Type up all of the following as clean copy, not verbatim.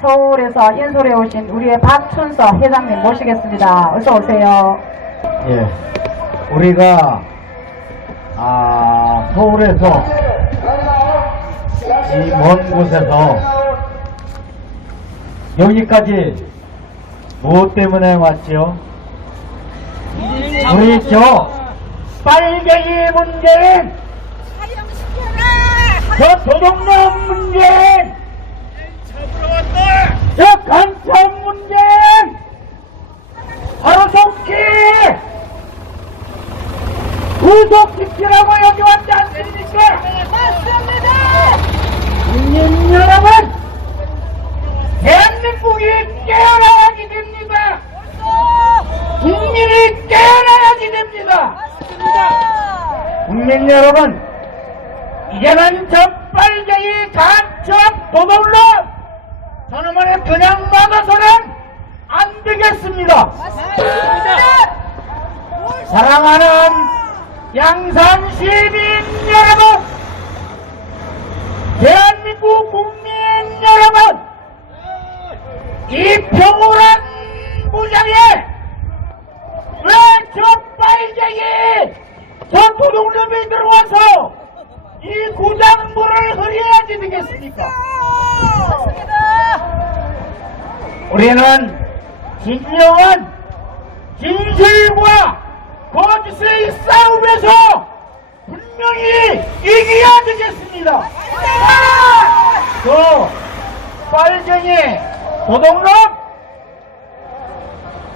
서울에서 인솔에 오신 우리의 박춘서 회장님 모시겠습니다. 어서 오세요. 예, 우리가 서울에서 이 먼 곳에서 여기까지 무엇 때문에 왔지요? 우리 저 빨갱이 문제인, 저 도둑놈 문제인, 저 간첩 문제인, 바로 속히 구속시키라고 여기 왔지 않습니까? 맞습니다! 국민 여러분, 대한민국이 깨어나야지 됩니다. 국민이 깨어나야지 됩니다. 맞습니다! 국민 여러분, 이제는 저 빨갱이 간첩 도둑놈 저놈을 그냥 막아서는 안 되겠습니다. 맞습니다! 사랑하는 양산 시민 여러분, 대한민국 국민 여러분, 이 평온한 무장에 왜 저 빨갱이, 저 도둑놈이 들어와서 이 구장물을 흐려야지 되겠습니까? 우리는 진정한 진실과 거짓의 싸움에서 분명히 이겨야 되겠습니다. 저 빨갱이 도둑놈,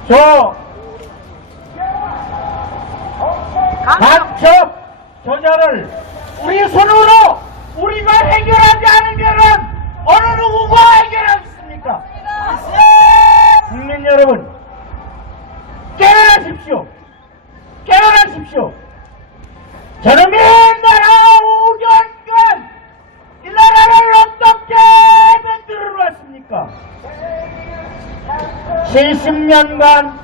저 간첩 저자를 우리 손으로 우리가 해결하지 않으면 어느 누구가 해결하겠습니까? 국민 여러분, 깨어나십시오. 깨어나십시오. 저놈이 나라 5년간 이 나라를 어떻게 만들어 왔습니까? 70년간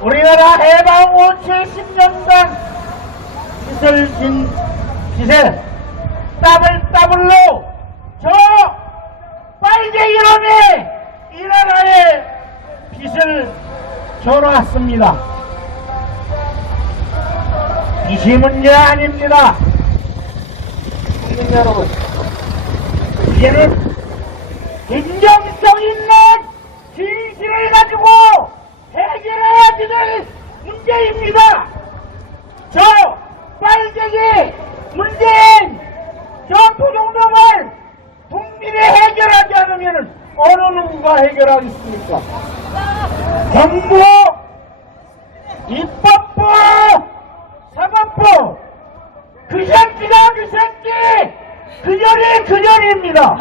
우리나라 해방 후 70년간 빚을 진 빚에 따블따블로 저 빨갱이놈이 이 나라에 빚을 져놨습니다. 빚이 문제 아닙니다. 국민 여러분, 이제는 진정성 있는 진실을 가지고 해결해야 될 문제입니다. 저 빨갱이 문제인 저 도둑놈을 국민이 해결하지 않으면 어느 누구가 해결하겠습니까? 정부, 입법부, 사법부, 그 새끼가 그 새끼, 그년이 그년입니다.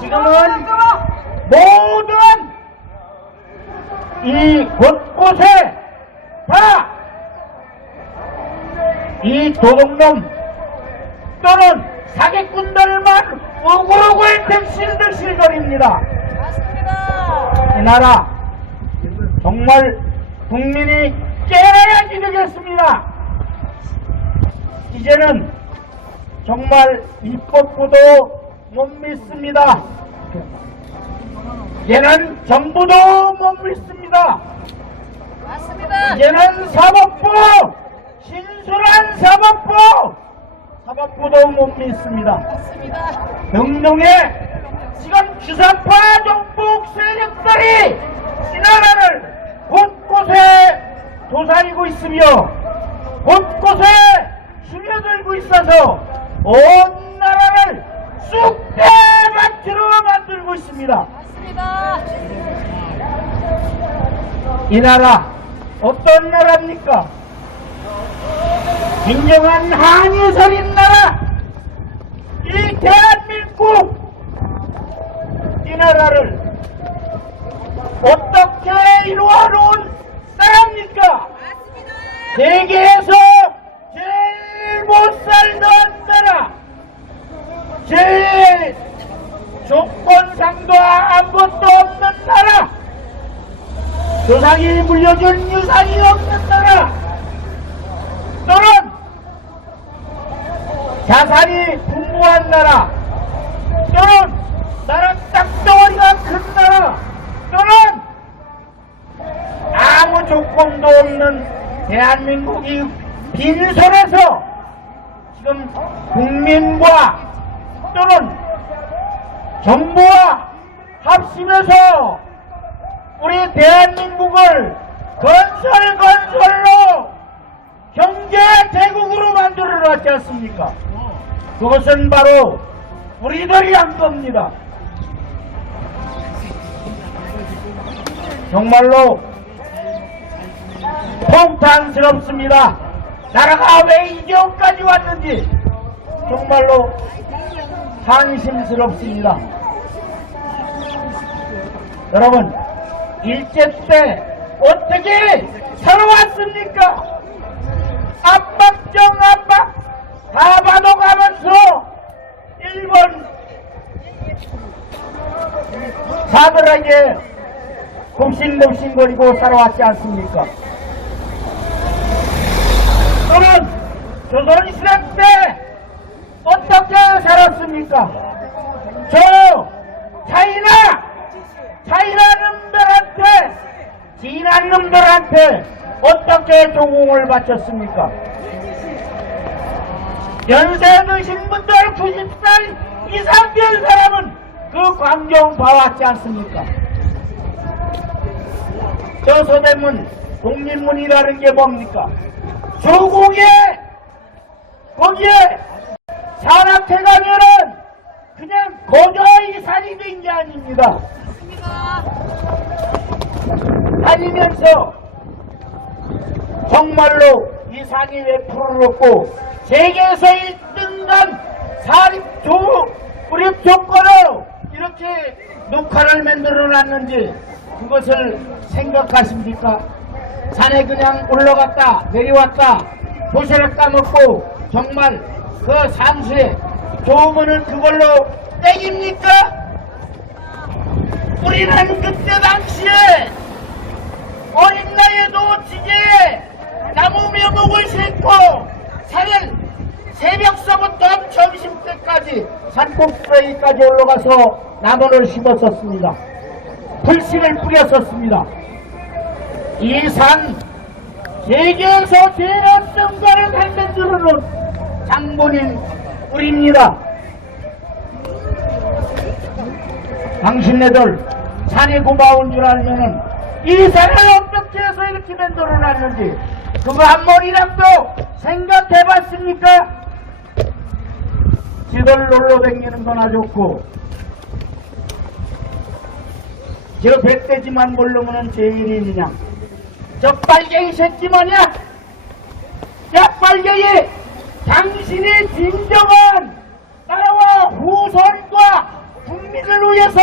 지금은 모든 이 곳곳에 다 이 도둑놈 또는 사기꾼들만 우글우글 득실득실거립니다. 이 나라 정말 국민이 깨어나야지 되겠습니다. 이제는 정말 입법부도 못 믿습니다. 이제는 정부도 못 믿습니다. 맞습니다! 이제는 사법부, 신선한 사법부도 못 믿습니다. 맞습니다! 등등의 지금 주사파 정복 세력들이 이 나라를 곳곳에 도사리고 있으며 곳곳에 스며들고 있어서 온 나라를 쑥대밭으로 만들고 있습니다. 맞습니다! 이 나라 어떤 나라입니까? 진정한 한이 서린 나라, 이 대한민국, 이 나라를 어떻게 이루어놓은 나라입니까? 세계에서 제일 못 살던 나라, 제일 조건상도 아무것도 없는 나라, 조상이 물려준 유산이 없는 나라, 또는 자산이 풍부한 나라, 또는 나라 딱 조건도 없는 대한민국이 빈손에서 지금 국민과 또는 정부와 합심해서 우리 대한민국을 건설로 경제 대국으로 만들어 놨지 않습니까? 그것은 바로 우리들이 한 겁니다. 정말로 통탄스럽습니다. 나라가 왜 이 지경까지 왔는지 정말로 한심스럽습니다. 여러분, 일제 때 어떻게 살아왔습니까? 압박정 압박 다 받아가면서 일본 사들에게 굽신굽신거리고 살아왔지 않습니까? 또는 조선시대 때 어떻게 살았습니까? 저 차이나 놈들한테 진한 놈들한테 어떻게 조공을 바쳤습니까? 연세 드신 분들 90살 이상 된 사람은 그 광경 봐왔지 않습니까? 저 서대문 독립문이라는 게 뭡니까? 조공에 거기에 산악회가면은 그냥 거저히 산이 된 게 아닙니다. 다니면서 정말로 이 산이 왜 푸르렀고 세계에서 1등간 우리 조건으로 이렇게 녹화를 만들어 놨는지 그것을 생각하십니까? 산에 그냥 올라갔다 내려왔다 도시락 까먹고 정말 그 산수에 좋으면은 그걸로 땡깁니까? 우리는 그때 당시에 어린 나이에도 지게에 나무 묘목을 싣고 산을 새벽서부터 점심때까지 산꼭대기까지 올라가서 나무를 심었었습니다. 불씨를 뿌렸었습니다. 이 산 세계에서 제일 어떤가를 만들어놓은 장본인 우리입니다. 당신네들 산이 고마운 줄 알면은 이 산을 어떻게 해서 이렇게 만들어놨는지 그거 한 번이라도 생각해봤습니까? 지들 놀러 다니는 거나 좋고 저 백돼지만 모르면은 제일이냐? 저 빨갱이 새끼 뭐냐? 야 빨갱이! 당신이 진정한 나라와 후손과 국민을 위해서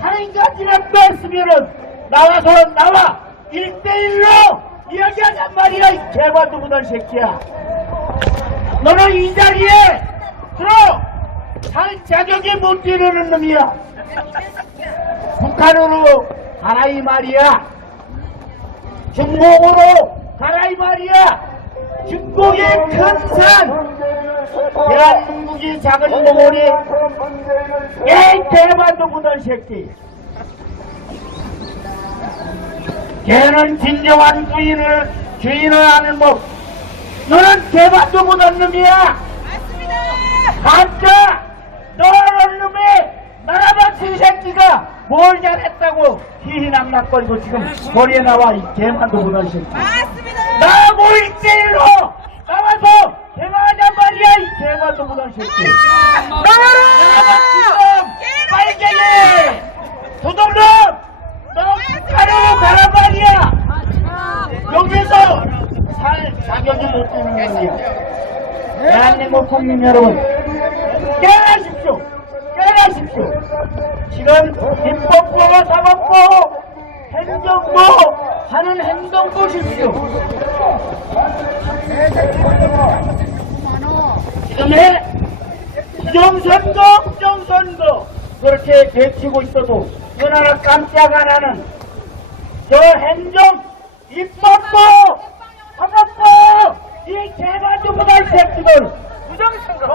한 가지라도 했으면은 나와 1대1로 이야기하란 말이야 이 개발도 못한 새끼야. 너는 이 자리에 살 자격이 못 이르는 놈이야. 북한으로 가라 이 말이야. 중국으로 가라 이 말이야. 중국이 큰 산, 대한민국이 작은 덩어리. 에이 대만도 못한 새끼. 걔는 진정한 주인을 아는 법. 너는 대만도 못한 놈이야. 맞다. 너는 놈이 나라밭인 새끼가 뭘 잘했다고 희희낙낙거리고 지금 머리에 나와 이 개만도 못한 새끼. 나하고 1대1로 나와서 개만하냔 말이야 이 개만도 못한 새끼. 나와라! 빨갱이! 도둑놈! 너 북한으로 가란 말이야! 여기서 살 자격이 못 되는 말이야. 대한민국 국민 여러분 깨어나십시오. 깨어나십시오. 지금 입법부, 사법부, 행정부 하는 행동 보십시오. 지금의 부정선거 그렇게 외치고 있어도 이거 하나 깜짝 안 하는 저 행정, 입법부, 사법부 이 개발도 못할 새끼들 부정선거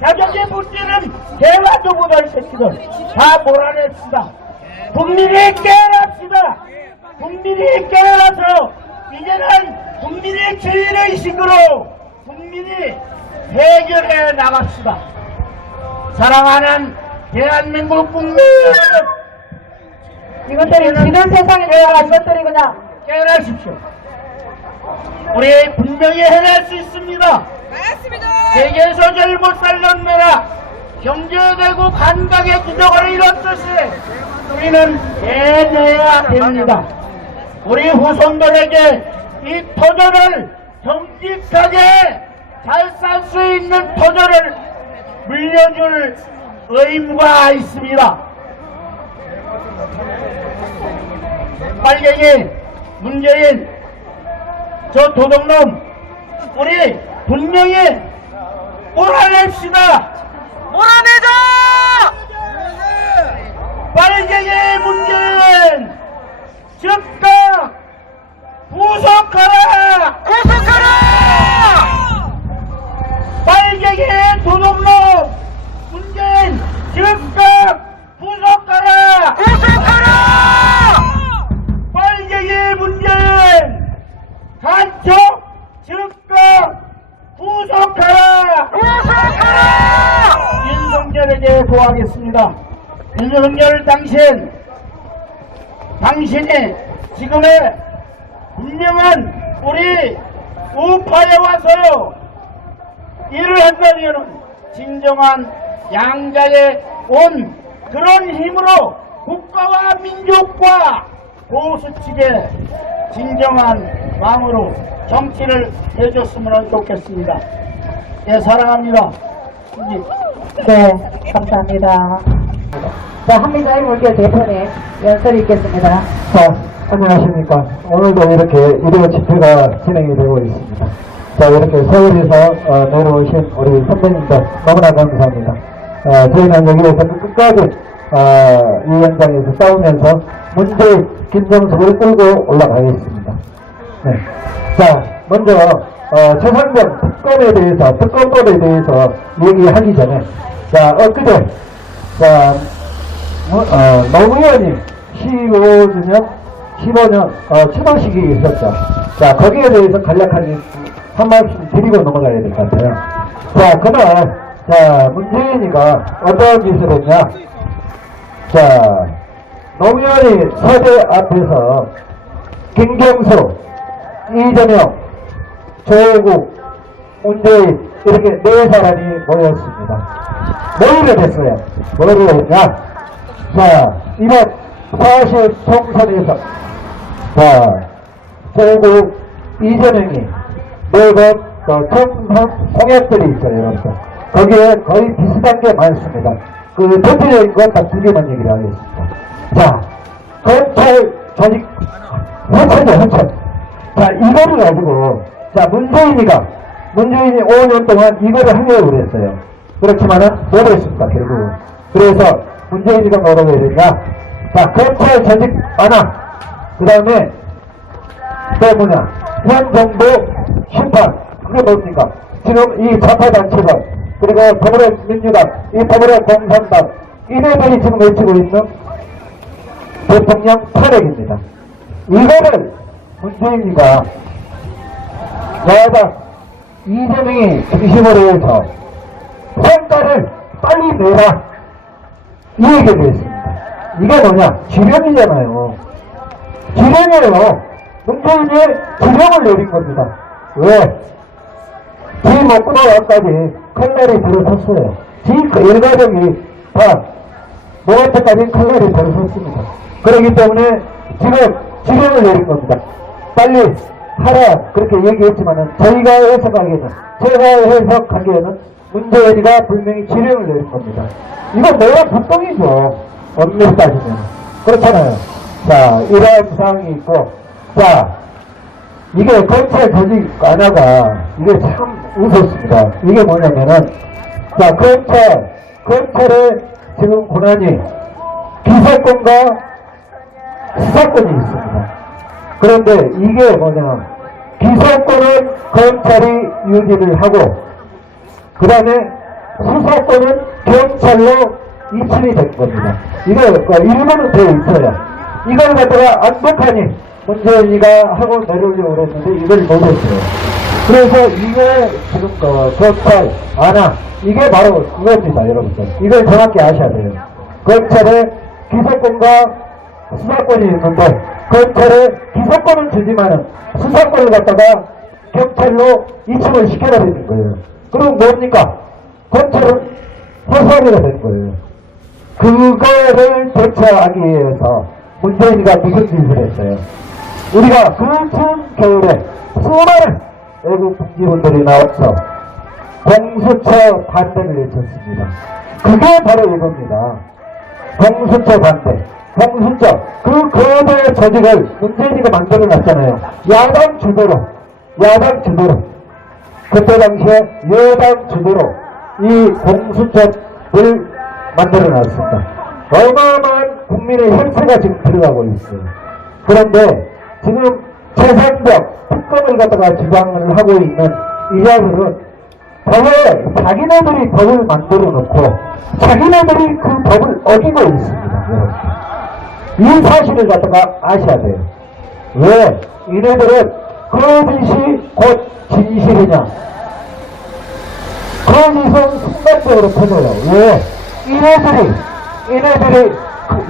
자격에 묻지는 개발도 못할 새끼들 다 몰아냅시다. 국민이 깨어납시다. 국민이 깨어나서 이제는 국민의 주의의식으로 국민이 해결해 나갑시다. 사랑하는 대한민국 국민 여러분, 이것들이 지는 세상에 내가 이것들이 그냥 깨어나십시오. 우리 분명히 해낼 수 있습니다. 맞습니다. 세계에서 제일 못 살던 나라, 경제되고 감각의 기적을 이뤘듯이 우리는 해내야 됩니다. 우리 후손들에게 이 터전을 정직하게 잘 살 수 있는 터전을 물려줄 의무가 있습니다. 빨갱이, 문재인, 저 도둑놈, 우리 분명히 몰아냅시다. 몰아내자! 빨갱이 문재인 즉각 구속하라! 구속하라! 빨갱이 도둑놈 문재인 즉각 구속하라! 구속하라! 빨갱이 문재인 간첩 즉각 구속하라! 구속하라! 윤석열에게 고하겠습니다. 윤석열 당신이 지금의 분명한 우리 우파에 와서 일을 한다면 진정한 양자에 온 그런 힘으로 국가와 민족과 보수 측에 진정한 마음으로 정치를 해줬으면 좋겠습니다. 예, 사랑합니다. 네, 감사합니다. 자, 한미자유물결 대표님 연설이 있겠습니다. 자, 안녕하십니까. 오늘도 이렇게 일요 집회가 진행이 되고 있습니다. 자, 이렇게 서울에서 내려오신 우리 선배님들 너무나 감사합니다. 저희는 여기에서 끝까지 이 현장에서 싸우면서 문제의 김정숙을 끌고 올라가겠습니다. 네. 자, 먼저 최상병 특검에 대해서, 특검법에 대해서 얘기하기 전에, 자, 엊그제, 자, 노무현이 15주년, 15년, 추도식이 있었죠. 자, 거기에 대해서 간략하게 한 말씀 드리고 넘어가야 될 것 같아요. 자, 그날, 자, 문재인이가 어떤 짓을 했냐. 자, 노무현이 서대 앞에서 김경수, 이재명, 조국, 문재인, 이렇게 네 사람이 모였습니다. 모이게 됐어요. 뭐를 했냐. 자, 이번 40 총선에서, 자, 조국, 이재명이 매번 총선 공약들이 있어요, 여러분. 거기에 거의 비슷한 게 많습니다. 그 대표적인 것 딱 두 개만 얘기를 하겠습니다. 자, 검찰 조직, 헌천. 자, 이거를 가지고, 자, 문재인이 5년 동안 이거를 하려고 그랬어요. 그렇지만은 못했습니다, 결국은. 그래서 문재인이가 뭐라고 해야 되냐. 자, 검찰 조직 완화. 그 다음에 또 뭐냐. 현 정부 심판. 그게 뭡니까? 지금 이 좌파단체들, 그리고 더불어민주당, 이 더불어공산당, 이네들이 지금 외치고 있는 대통령 탄핵입니다. 이거를 문재인이가 여당 이재명이 중심으로 해서 성과를 빨리 내라, 이 얘기를 했습니다. 이게 뭐냐? 지령이잖아요. 지령이에요. 문재인이 지령을 내린 겁니다. 왜? 지 먹고 나와까지 칼날이 들어섰어요. 지 일가족이 다 노한테까지 칼날이 들어섰습니다. 그렇기 때문에 지금 지령을 내린 겁니다. 빨리 하라, 그렇게 얘기했지만은 저희가 해석하기에는, 제가 해석하기에는 문재인이가 분명히 지령을 내린 겁니다. 이건 내가 불똥이죠. 엄밀히 따지면. 그렇잖아요. 자, 이러한 상황이 있고, 자, 이게 검찰 조직 완화가, 이게 참 무섭습니다. 이게 뭐냐면은, 자, 검찰의 지금 권한이 기소권과 수사권이 있습니다. 그런데 이게 뭐냐, 기소권은 검찰이 유지를 하고, 그 다음에 수사권은 경찰로 이침이 된 겁니다. 이거 일본은 되어 있어요. 이걸 갖다가 안독하니 문재인이가 하고 내려오려고 그랬는데 이걸 못했어요. 그래서 이게 지금 검찰 안화 이게 바로 그겁니다, 여러분들. 이걸 정확히 아셔야 돼요. 검찰에 기소권과 수사권이 있는데 검찰에 기소권은 주지만은 수사권을 갖다가 경찰로 이첩을 시켜버리는 거예요. 그럼 뭡니까? 검찰은 허수아비가 되는 거예요. 그거를 대처하기 위해서 문재인이가 무슨 짓을 했어요? 우리가 그 추운 겨울에 수많은 외국 분기분들이 나와서 공수처 반대를 외쳤습니다. 그게 바로 이겁니다. 공수처 반대. 공수처. 그 거대 조직을 문재인이가 만들어놨잖아요. 야당 주도로. 그때 당시에 여당 주도로 이 공수처를 만들어놨습니다. 어마어마한 국민의 혈세가 지금 들어가고 있어요. 그런데 지금 최상병 특검을 갖다가 주장을 하고 있는 이 자들은 자기네들이 법을 만들어 놓고 자기네들이 그 법을 어기고 있습니다. 이 사실을 갖다가 아셔야 돼요. 왜? 이네들은 거짓이 곧 진실이냐? 거짓은 순간적으로 터져요. 왜? 이네들이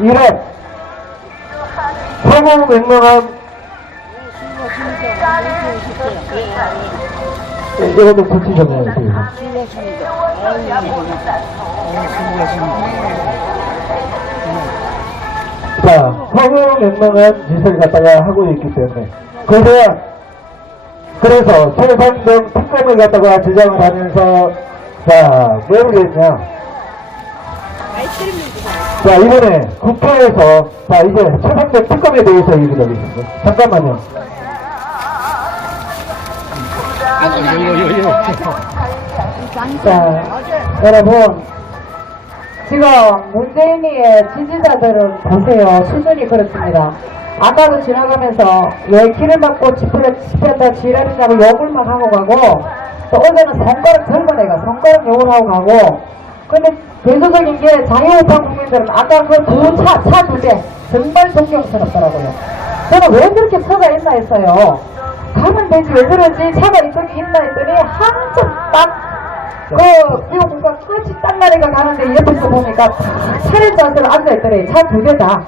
이런 성공맹명한 이것도 고치셨네요. 자, 성공맹명한 짓을 갖다가 하고 있기 때문에 그래서 최상병 특검을 갖다가 주장을 하면서 자, 모르겠냐. 자, 이번에 국회에서 자, 이제 최상병 특검에 대해서 얘기를 하겠습니다. 잠깐만요. 자, 여러분, 지금 문재인이의 지지자들은 보세요. 수준이 그렇습니다. 아까도 지나가면서 왜 길을 막고 집회한다 지랄이냐고 욕을 막 하고 가고, 또 어제는 손가락 젊은 애가 손가락 욕을 하고 가고, 근데 대조적인 게 자유우파 국민들은 아까 그 차 두 대 정말 존경스럽더라고요. 저는 왜 그렇게 차가 있나 했어요. 가면 되지 왜 그러지 차가 이쪽에 있나 했더니 한참 미국 국가 끝이 딱 나니까 가는데 옆에서 보니까 차례 자세로 앉아있더래. 차 두 대 다.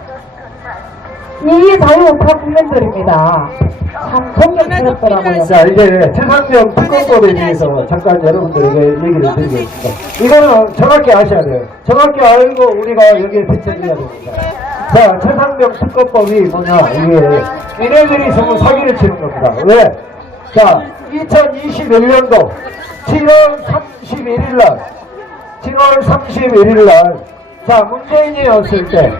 이 자유우파 국민들입니다. 참 존경스럽더라고요. 자, 이제 최상병 특검법에 대해서 잠깐 여러분들에게 얘기를 드리겠습니다. 이거는 정확히 아셔야 돼요. 정확히 알고 우리가 여기에 대처해야 됩니다. 자, 최상병 특검법이 뭐냐, 이게 얘네들이 전부 사기를 치는 겁니다. 왜? 자, 2021년도 7월 31일날 자, 문재인이었을 때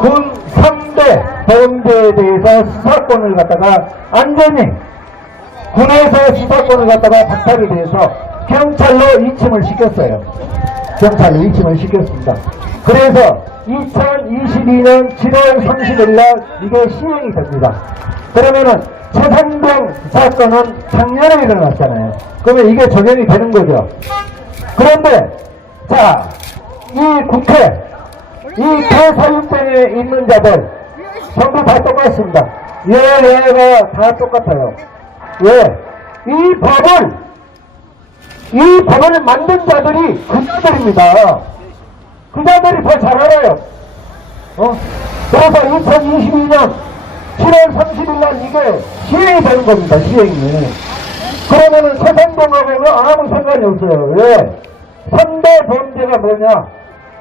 군 3대 범죄에 대해서 수사권을 갖다가 안전히 군에서 수사권을 갖다가 박탈이 돼서 경찰로 이침을 시켰어요. 경찰로 이침을 시켰습니다. 그래서 2022년 7월 30일날 이게 시행이 됩니다. 그러면은 최상병 사건은 작년에 일어났잖아요. 그러면 이게 적용이 되는 거죠. 그런데 자, 이 국회 이 대사육병에 있는 자들 전부 다 똑같습니다. 얘가 다 똑같아요. 왜? 이 법을 만든 자들이 그 자들입니다. 그 자들이 더 잘 알아요. 그래서 2022년 7월 30일날 이게 시행이 되는 겁니다. 시행이. 그러면은 최상병하고는 아무 상관이 없어요. 왜? 3대 범죄가 뭐냐?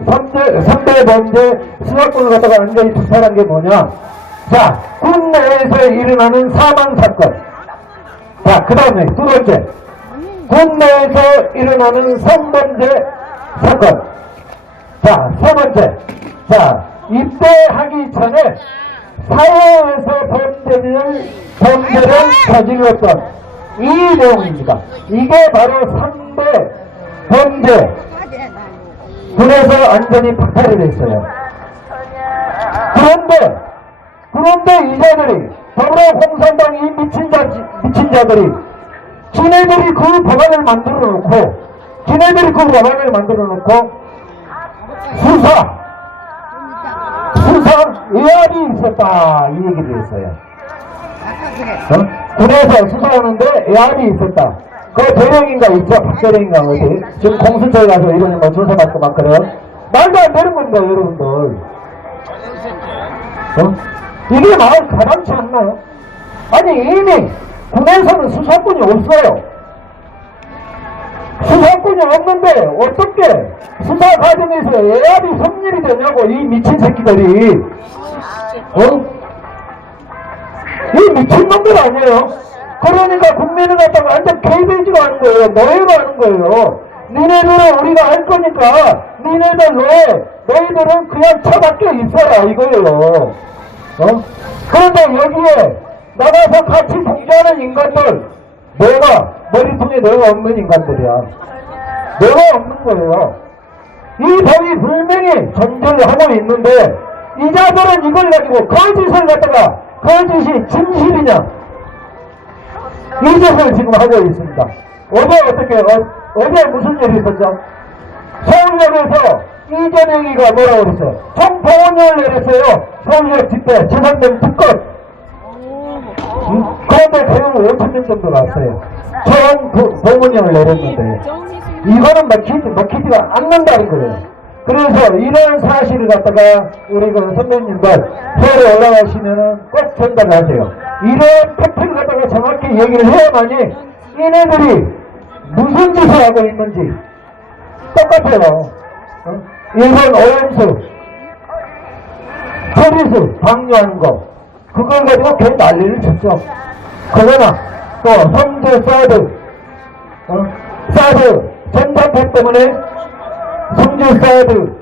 3대 범죄 수사권을 갖다가 완전히 투사한 게 뭐냐? 자, 국내에서 일어나는 사망사건. 자, 그 다음에 두 번째. 국내에서 일어나는 성범죄 사건. 자, 세 번째. 자, 입대하기 전에 사회에서 범죄를 저질렀던 이 내용입니다. 이게 바로 3대 범죄. 군에서 안전히 박탈이 됐어요. 그런데 이 자들이, 더불어 공산당 이 미친 자들이, 지네들이 그 법안을 만들어 놓고, 수사, 외압이 있었다 이 얘기를 했어요. 군에서 수사하는데 외압이 있었다. 그 대령인가 있죠? 박대령인가 어디? 지금 공수처에 가서 이런 거 조사받고 막 그래요. 말도 안 되는 겁니다, 여러분들. 이게 마을 가당치 않나요? 아니 이미 군에서는 수사권이 없어요. 수사권이 없는데 어떻게 수사 과정에서 외압이 성립이 되냐고 이 미친 새끼들이. 이 미친놈들 아니에요? 그러니까 국민을 갖다가 완전 개돼지로 하는 거예요. 노예로 하는 거예요. 니네들은 우리가 할 거니까 니네들 노예, 너희들은 그냥 처박혀 있어라 이거예요. 그런데 여기에 나가서 같이 동조하는 인간들, 내가 머리통에 내가 없는 인간들이야. 내가 없는 거예요. 이 법이 분명히 존재를 하고 있는데 이 자들은 이걸 가지고 거짓을 갖다가 거짓이 진실이냐 이 짓을 지금 하고 있습니다. 어제 어떻게 어제 무슨 일이 있었죠? 서울역에서 이재명이가 뭐라고 그랬어요? 총동원령을 내렸어요. 서울역 집회 재산된 특권. 그런데 대형 5,000명 정도 났어요. 총동원령을 내렸는데 이거는 먹히지가 않는다는 거예요. 그래서 이런 사실을 갖다가 우리 그 선배님들 서울에 올라가시면은 꼭 전달하세요. 이런 팩트를 갖다가 정확히 얘기를 해야만이 얘네들이 무슨 짓을 하고 있는지 똑같아요. 일본 오염수, 처리수 방류하는 거 그걸 가지고 괜히 난리를 쳤죠. 그거나 또 성주 사드 전자파 때문에 성주 사드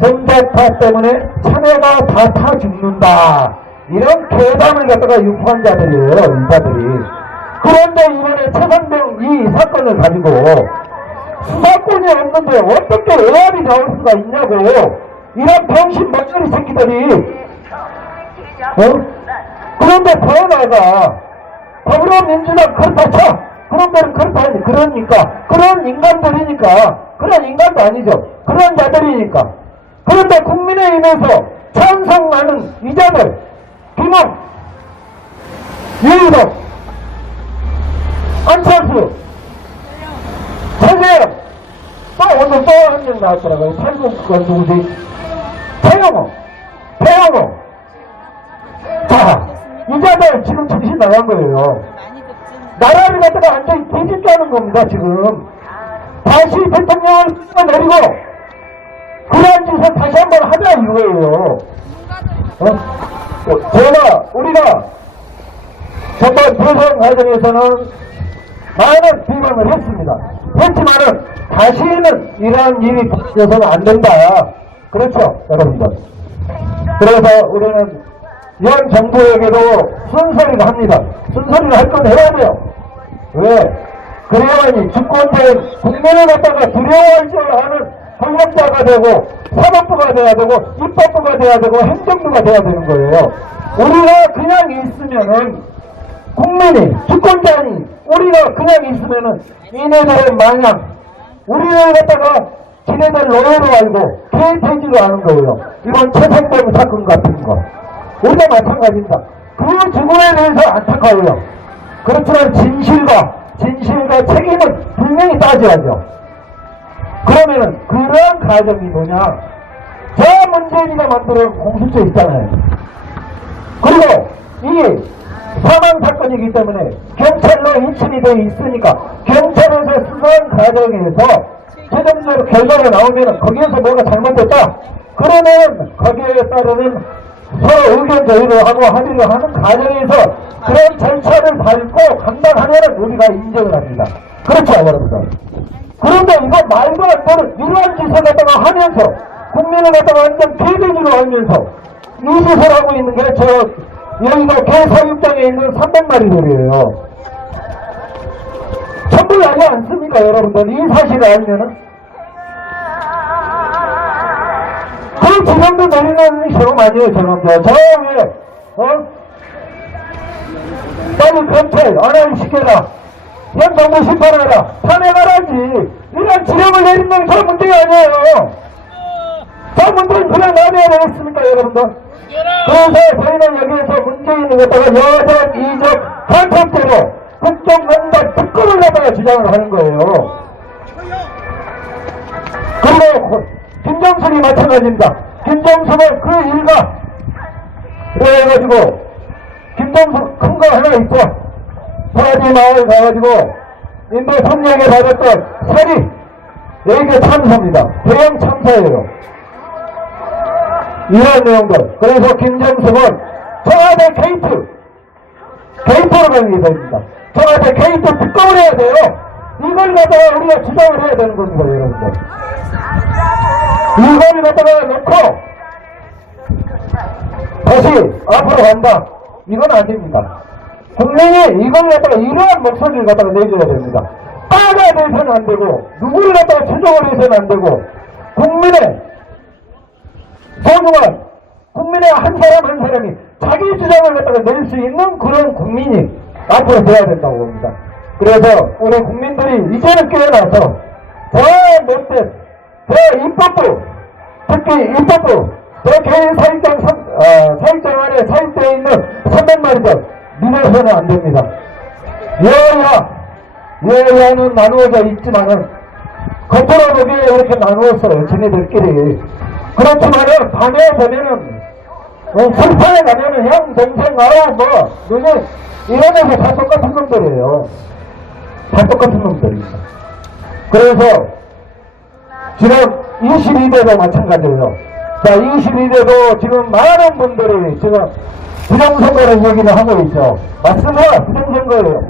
전자파 때문에 참외가 다 타 죽는다. 이런 괴담을 갖다가 유포한 자들이에요, 이자들이. 그런데 이번에 최상병 이 사건을 가지고 수사권이 없는데 어떻게 외압이 나올 수가 있냐고. 이런 병신 먹거리 새끼들이. 그런데 더 나아가 더불어민주당 그렇다 쳐. 그런 데는 그렇다 하지. 그러니까 그런 인간들이니까 그런 인간도 아니죠. 그런 자들이니까. 그런데 국민의힘에서 찬성하는 이자들 김웅, 유희석, 안철수, 최재형, 또 오늘 또 한 명 나왔더라고요. 탈북 그 누구지? 태영호. 자, 이자들 지금 정신 나간 거예요. 나라를 갖다가 완전히 뒤집게 하는 겁니다, 지금. 다시 대통령을 내리고 그런 짓을 다시 한번 하자 이거예요. 우리가 전번 대선 과정에서는 많은 비판을 했습니다. 했지만은 다시는 이러한 일이 벌어져서는 안 된다. 그렇죠, 여러분들. 그래서 우리는 현 정부에게도 순서리를 합니다. 순서리를 할 건 해야 돼요. 왜? 그래야만이 주권자인 국민을 갖다가 두려워할 줄 아는 권력자가 되고 사법부가 돼야 되고 입법부가 돼야 되고 행정부가 돼야 되는 거예요. 우리가 그냥 있으면은 국민이 주권자니 우리가 그냥 있으면은 이네들의 마냥 우리를 갖다가 지네들 노예로 알고 개돼지로 하는 거예요. 이런 최상병 사건 같은 거 우리가 마찬가지입니다. 그 주권에 대해서 안타까워요. 그렇지만 진실과 책임은 분명히 따져야죠. 그러면은 그런 가정이 뭐냐? 저 문재인이가 만들어온 공수처 있잖아요. 그리고 이 사망사건이기 때문에 경찰로 인출이 되어 있으니까 경찰에서 수사한 과정에서 최종적으로 결과가 나오면 거기에서 뭐가 잘못됐다. 그러면 거기에 따르는 서로 의견 조율을 하고 합의를 하는 과정에서 그런 절차를 밟고 감당하면 우리가 인정을 합니다. 그렇죠, 여러분들? 그런데 이거 말도 안 되는 이러한 짓을 갖다가 하면서 국민을 갖다가 완전 개돼지로 알면서 이 짓을 하고 있는 게 여기가 개사육장에 있는 300마리들이에요. 전부 알지 않습니까, 여러분들? 이 사실을 알면은? 그 지금도 내리는 시험 아니에요, 저놈들. 저 왜, 빨리 검찰, 안하를 시켜라. 현 정부 심판하라. 탄핵하라지. 이런 지령을 내린 건 저 문제가 아니에요. 저 문제는 그냥 놔둬야 되겠습니까, 여러분들? 그래서 저희는 여기에서 문재인을 갖다가 여적, 이적, 간첩죄로 국정농단 특검을 갖다가 주장을 하는 거예요. 그리고 김정숙이 마찬가지입니다. 김정숙은 그 일가 그래가지고 김정숙 큰 거 하나 있죠. 서라지 마을 가가지고 인도 성령에 받았던 살이 여기가 참사입니다. 대형 참사예요. 이런 내용들. 그래서 김정숙은 청와대 게이트로 가는 게 됩니다. 청와대 게이트 특검을 해야 돼요. 이걸 갖다가 우리가 주장을 해야 되는 겁니다, 여러분들. 이걸 갖다가 놓고 다시 앞으로 간다. 이건 안 됩니다. 국민이 이걸 갖다가 이러한 목소리를 갖다가 내줘야 됩니다. 빠가 돼서는 안 되고, 누구를 갖다가 추종을 해서는 안 되고, 국민의 소중한, 국민의 한 사람 한 사람이 자기 주장을 갖다가 낼 수 있는 그런 국민이 앞으로 돼야 된다고 봅니다. 그래서 우리 국민들이 이제는 깨어나서 저 못된, 저 입법부, 특히 입법부, 저 개인 사익장 안에 사익되어 있는 300마리들 믿어서는 안 됩니다. 여야는 나누어져 있지만은 겉으로 보기에 이렇게 나누었어요. 지네들끼리. 그렇지만은 밤에 보면은 술판에 가면은 형, 동생, 나와 너네 이러면서 다 똑같은 놈들이에요. 다 똑같은 놈들입니다. 그래서 지금 22대도 마찬가지예요. 자, 22대도 지금 많은 분들이 지금 부정선거를 얘기를 하고 있죠. 맞습니다. 부정선거예요.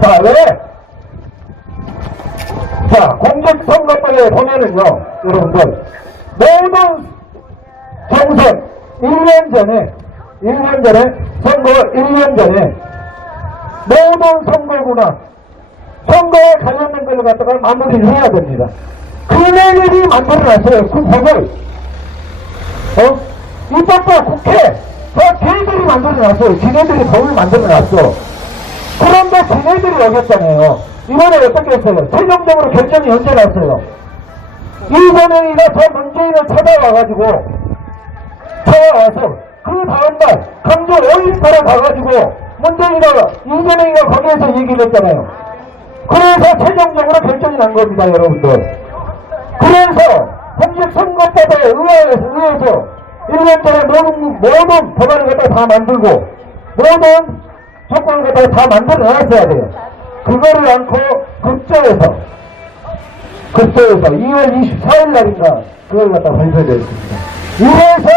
자, 왜? 자, 공직선거법에 보면은요, 여러분들, 모든 경선 1년 전에, 선거 1년 전에, 모든 선거구나, 선거에 관련된 걸 갖다가 마무리를 해야 됩니다. 그네들이 만들어놨어요, 그 법을. 입법부 국회, 저 걔들이 만들어놨어요. 지네들이 법을 만들어놨어. 그런데 지네들이 어겼잖아요. 이번에 어떻게 했어요? 최종적으로 결정이 언제 났어요? 이재명이가 저 문재인을 찾아와서 그 다음날 강주 5.18에 가가지고 이재명이가 거기에서 얘기를 했잖아요. 그래서 최종적으로 결정이 난 겁니다, 여러분들. 그래서 공직선거법에 의해서 1년 전에 모든 법안을 갖다가 다 만들고 모든 조건을 갖다가 다 만들어 놨어야 돼요. 그거를 않고 국조에서 2월 24일 날인가 그걸 갖다가 발표되었습니다. 이래서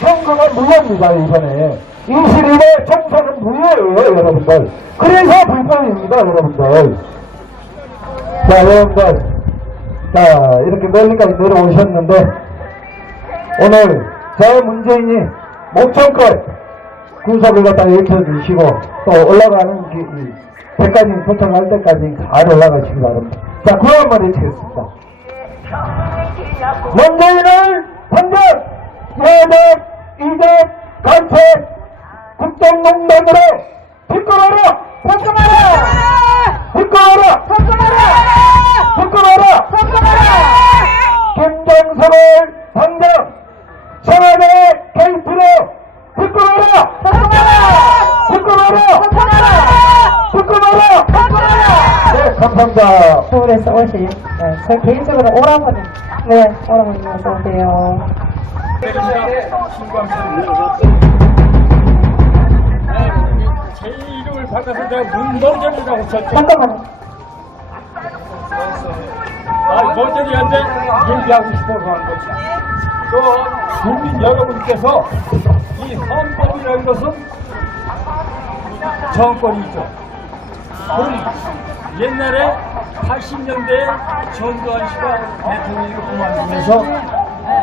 선거가 무효입니다, 이번에. 21대 총선은 무효예요, 여러분들. 그래서 불법입니다, 여러분들. 자, 여러분들. 자, 이렇게 멀리까지 내려오셨는데, 오늘 저 문재인이 목청껏 군석을 갖다 읽혀주시고, 또 올라가는 백가님 도착할 때까지 잘 올라가시기 바랍니다. 자, 그거 한번 해치겠습니다. 문재인을 선전! 여적, 이적, 간첩, 국정농단으로 비꼬아라! 김정석을 당장 청와대 게이트로 비꼬아라! 네, 감사합니다. 서울에서 오신 저 개인적으로 오라버니 오라버니 어서오세요. 제 이름을 바꿔서 제가 문동정이라고 쳤죠. 잠깐만요. 먼저리한테 얘기하고 싶어서 한 거죠. 또 국민 여러분께서 이 헌법이라는 것은 정권이죠. 옛날에 80년대에 전두환 씨가 대통령을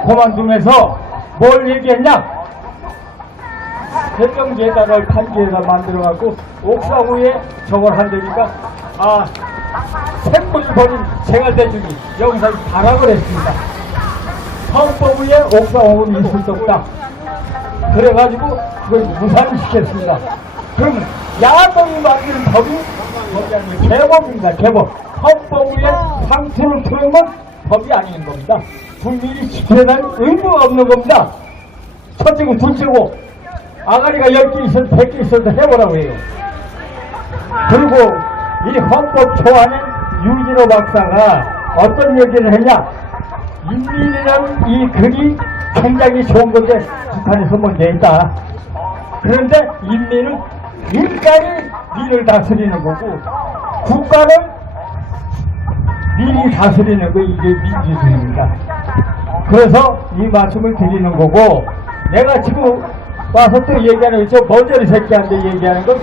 그만두면서 뭘 얘기했냐? 대정제단을 판기에다 만들어갖고 옥상 위에 저걸 한다니까 샘물 버린 생활대중이 여기서 발악을 했습니다. 헌법 위에 옥상호는 있을 수 없다. 그래가지고 그걸 무산시켰습니다. 그럼 야당이 만든 법이 아니고 개법입니다. 개법. 헌법 위에 상투를 틀으면 법이 아닌 겁니다. 국민이 지켜야 할 의무가 없는 겁니다. 첫째고 둘째고 아가리가 10개 있어도 100개 있어도 해보라고 해요. 그리고 이 헌법 초안에 유진호 박사가 어떤 얘기를 했냐, 인민이라는 이 글이 굉장히 좋은 건데 북한에서 먼저 했다. 그런데 인민은 인간이 민을 다스리는 거고 국가는 민이 다스리는 거, 이게 민주주의입니다. 그래서 이 말씀을 드리는 거고, 내가 지금 와서 또 얘기하는 저 머저리 새끼한테 얘기하는 건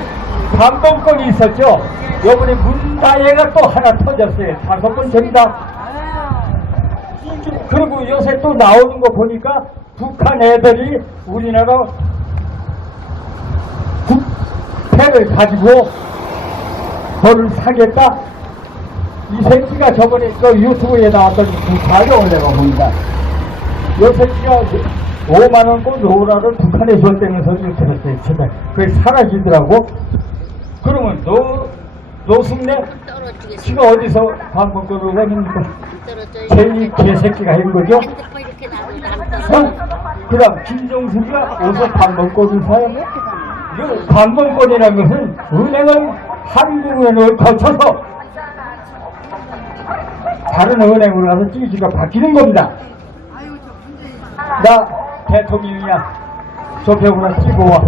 반범권이 있었죠. 요번에 문다예가 또 하나 터졌어요. 5번째입니다. 그리고 요새 또 나오는 거 보니까 북한 애들이 우리나라 국패를 가지고 너를 사겠다. 이 새끼가 저번에 그 유튜브에 나왔던 그 자료를 내가 봅니다. 요 새끼가 5만원권 로라를 북한에 줬다는 소리를 들었어요. 제발. 그게 사라지더라고. 그러면 노숙래 지가 어디서 반복권을 했습니까? 제이 개새끼가 한 거죠? 그 다음 김정숙이가 어디서 반복권을 사요? 이 반복권이라는 것은 은행을 한국은행을 거쳐서 다른 은행으로 가서 찌지가 바뀌는 겁니다. 나 대통령이야. 저 벽으로 찍고 와.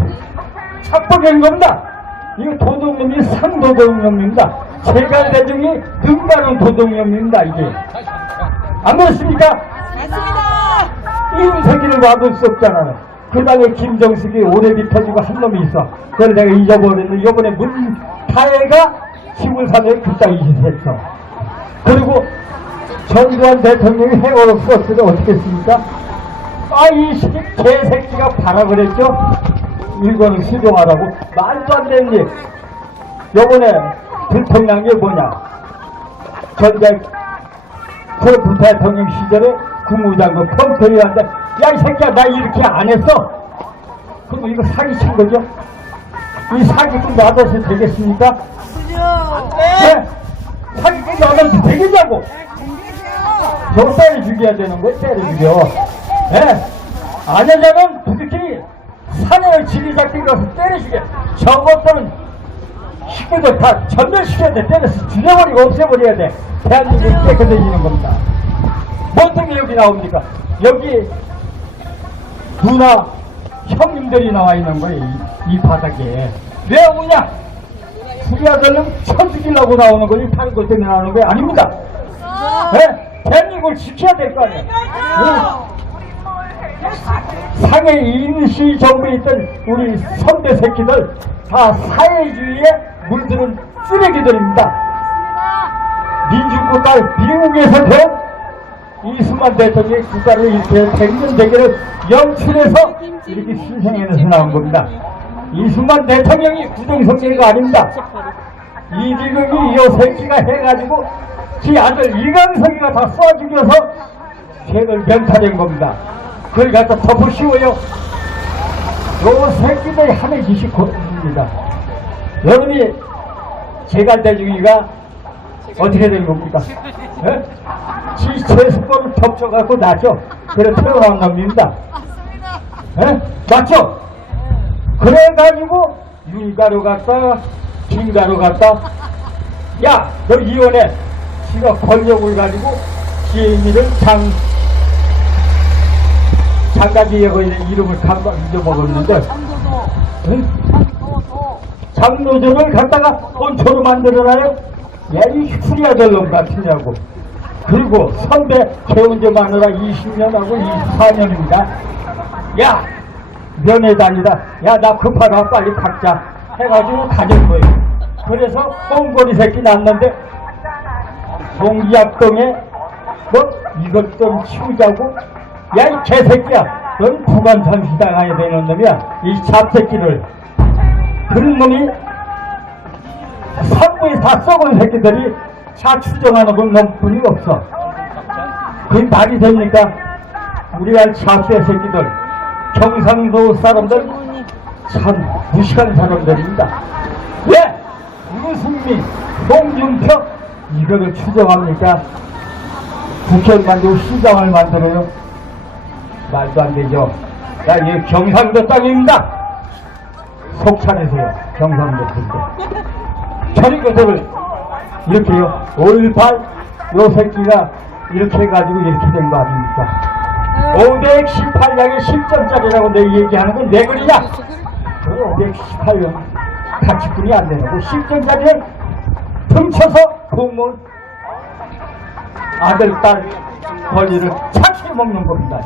착복한 겁니다. 이거 도둑놈이 상도둑놈입니다. 세간대중이 등가는 도둑놈입니다. 이게 안 그렇습니까? 맞습니다. 이윤석이를 놔둘 수 없잖아요. 그 다음에 김정숙이 오래비 터지고 한 놈이 있어. 그걸 내가 잊어버렸는데 이번에 문타해가 13일 그따위 했어. 그리고 전두환 대통령이 해고를 썼으면 어떻게 했습니까? 이 개새끼가 바라 그랬죠? 일본을 수정하라고. 말도 안 되는 일. 요번에 들통난 게 뭐냐? 트럼프 대통령 시절에 국무장관 펌페이오한테 야, 이 새끼야, 나 이렇게 안 했어? 그럼 이거 사기친 거죠? 이 사기꾼 놔둬서 되겠습니까? 네? 사기꾼 놔둬서 되겠냐고? 저 때려 죽여야 되는 거야, 때려 죽여. 예? 아내자는 부득이 사내를 지리잡기 가서 때려 죽여. 저것들은 식구들 다 전멸시켜야 돼. 때려서 죽여버리고 없애버려야 돼. 대한민국이 깨끗해지는 겁니다. 뭐 때문에 여기 나옵니까? 여기 누나, 형님들이 나와 있는 거예요. 이 바닥에. 왜 오냐? 우리 아들은 쳐 죽이려고 나오는 거지 다른 것 때문에 나오는 게 아닙니다. 네? 대한민국을 지켜야 될 거 아니에요. 상해 인시 정부에 있던 우리 선배 새끼들 다 사회주의에 물드는 쓰레기들입니다. 민주국가 미국에서 된 이승만 대통령의 국가를 이렇게 백년대계를 연출해서 이렇게 희생해내서 나온 겁니다. 이승만 대통령이 부정선거가 아닙니다. 이기경이 이 새끼가 해가지고 지 아들 이강석이가 다 쏴 죽여서 죄를 면탈한 겁니다. 그걸 갖다 덮어씌워요. 요 새끼들이 하는 짓이 고입니다. 여러분이 제갈대중이가 어떻게 된 겁니까? 예? 지 최수권을 덮쳐갖고 났죠. 그래 태어난 놈입니다. 예? 맞죠? 그래가지고 윤가루 갔다 김가루 갔다 야 너 이혼해. 지가 권력을 가지고 지혜미를 장가지에 이름을 잊어먹었는데 응? 장노조를 갖다가 본초로 만들어놔요. 야, 이 후리아들 놈 같으냐고. 그리고 선배 최은재 마누라 20년하고 24년입니다. 야, 면회 다니다. 야, 나 급하다. 빨리 각자 해가지고 가는 거예요. 그래서 꽁거리 새끼 났는데 동기약동에 뭐 이것 좀 치우자고. 야, 이 개새끼야. 넌 구간 잠시당해야 되는 놈이야. 이 잡새끼를. 그런 놈이 선부에 다 썩은 새끼들이 차 추정하는 건 놈뿐이 없어. 그게 말이 됩니까? 우리가 잡새 새끼들, 경상도 사람들 참 무식한 사람들입니다. 왜? 유승민, 홍준표 이거를 추정합니까? 국회를 만들고 시장을 만들어요? 말도 안 되죠. 자, 이 경상도 땅입니다. 속 차리세요. 경상도 땅인데. 저리 그들을 이렇게요. 5.18 요 새끼가 이렇게 해가지고 이렇게 된 거 아닙니까? 518장에 10점짜리라고 내 얘기하는 건 내 글이냐? 그 518장 가치꾼이 안 되는 거 10점짜리를 훔쳐서 공무원 아들, 딸 권리를 착취해 먹는 겁니다.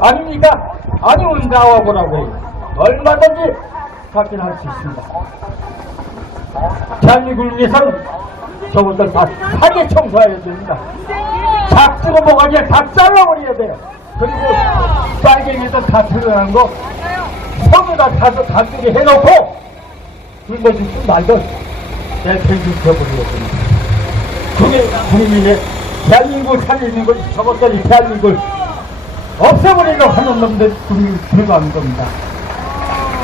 아닙니까? 아니면 나와보라고 해요. 얼마든지 확인할 수 있습니다. 대한민국을 위해서는 저것들 다 사계 청소해야 됩니다. 작두고 뭐가지야 다 잘라버려야 돼요. 그리고 빨갱이들 다 드러난 거 성에다 다 뜨게 해놓고 그거 좀 말도 내팽이 펴버려야 됩니다. 그게 국민의 대한민국을 살리는 걸 저것들이 대한민국을 없애버리려고 하는 놈들 국민이 들어가는 겁니다.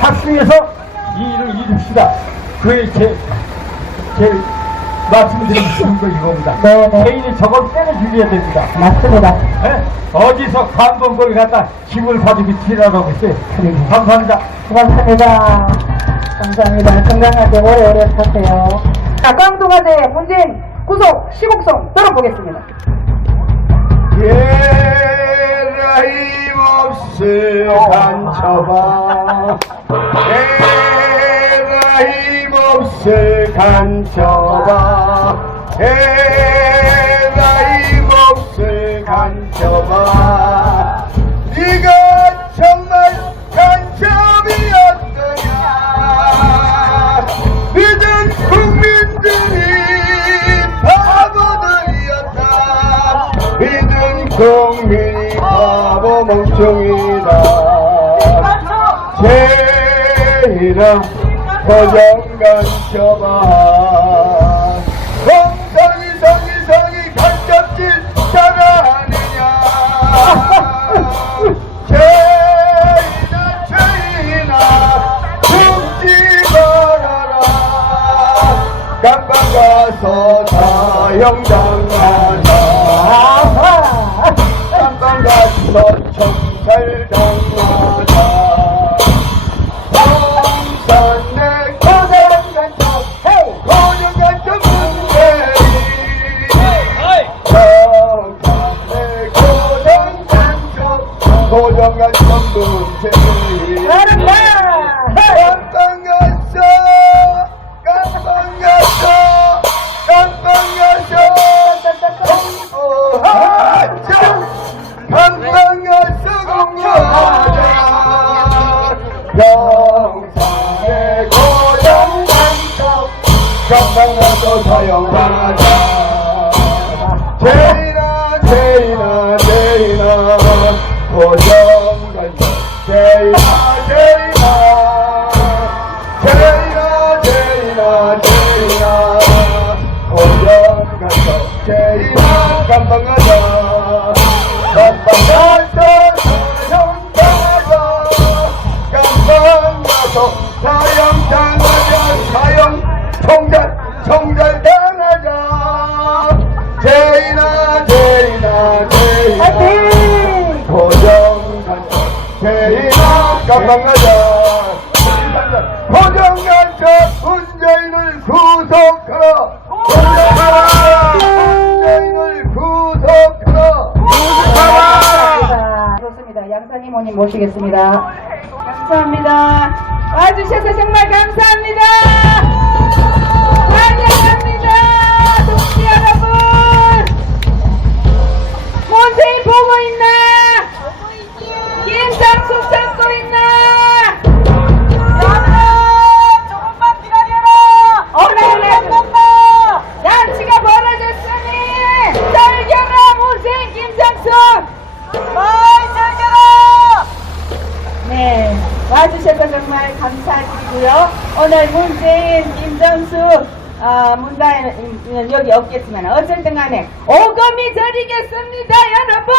합심해서 이 일을 이룹시다. 그게 제 말씀드리는 거 이겁니다. 네네. 개인이 저걸 때려주려야 됩니다. 맞습니다. 예? 어디서 관본걸 갖다 힘을 가지고 지나라고 했어요. 감사합니다. 고맙습니다. 감사합니다. 건강하게 오래오래 사세요. 자, 깡통화제 문재인 구속 시국송 들어보겠습니다. 예라 힘없을 간첩아 예라 힘없을 간첩아 예라 힘없을 간첩아 네가 정말 간첩이었더냐 믿은 국민들이 바보들이었다 믿은 국민이 바보 멍청이다 제이라 고정간첩아 성성이 간첩짓 잘하느냐 제이나 죽지 말아라 깜빵 가서 사형당하자 깜빵 가서 총살당하자 성산내 고정간첩 고정간첩 문재인 성산내 고정간첩 문재인 깜빵 갔어 깜빵 갔어 깜빵 갔어 깜빵 갔어 공부하자 영상의 고정간첩 깜빵 가서 사형하자 제이나 고정간첩 제이나 고정간첩 제이나 깜빵 가자 깜빵 가서 깜빵 가서 사형 총살 당하자 제이나 고정간첩 제이나 깜빵 가자 고정간첩 문재인을 구속하라 문재인을 구속하라 좋습니다. 양산님 모님 모시겠습니다. 감사합니다. 와주셔서 정말 감사합니다. 환영합니다. 동지 여러분. 문재인 보고 있나? 김상숙 찾고 있나? 조금만 기다려라. 잔치가 벌어졌으니 살겨라 문재인 김상숙. 네, 와주셔서 정말 감사드리고요. 오늘 문재인, 김정수, 문단은 여기 없겠지만 어쨌든 간에 오금이 저리겠습니다, 여러분!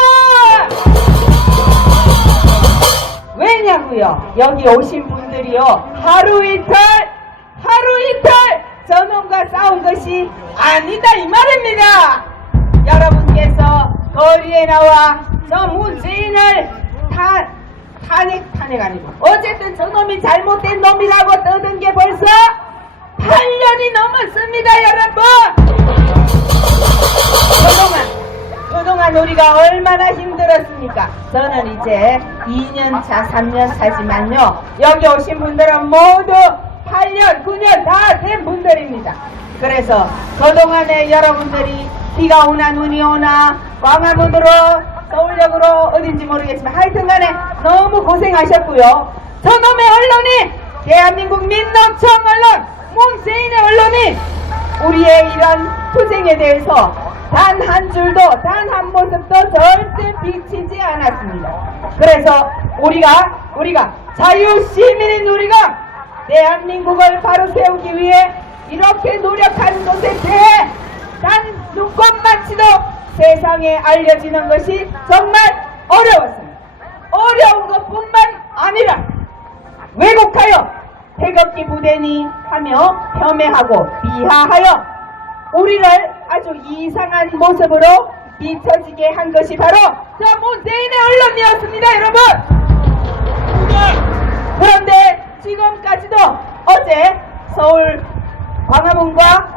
왜냐고요? 여기 오신 분들이요, 하루 이틀 저놈과 싸운 것이 아니다 이 말입니다. 여러분께서 거리에 나와 저 문재인을 탄핵 아니고 어쨌든 저놈이 잘못된 놈이라고 떠든 게 벌써 8년이 넘었습니다, 여러분. 그동안 우리가 얼마나 힘들었습니까? 저는 이제 2년차, 3년 차지만요, 여기 오신 분들은 모두 8년, 9년 다 된 분들입니다. 그래서 그동안에 여러분들이 비가 오나 눈이 오나 광화문으로 서울역으로 어딘지 모르겠지만 하여튼간에 너무 고생하셨고요. 저놈의 언론이, 대한민국 민노총 언론, 문재인의 언론이 우리의 이런 투쟁에 대해서 단 한 줄도, 단 한 모습도 절대 비치지 않았습니다. 그래서 우리가 자유시민인 우리가 대한민국을 바로 세우기 위해 이렇게 노력하는 것에 대해 단 눈꼽만치도 세상에 알려지는 것이 정말 어려웠습니다. 어려운 것뿐만 아니라 왜곡하여 태극기 부대니 하며 폄훼하고 비하하여 우리를 아주 이상한 모습으로 비춰지게 한 것이 바로 저 문재인의 언론이었습니다, 여러분. 그런데 지금까지도 어제 서울 광화문과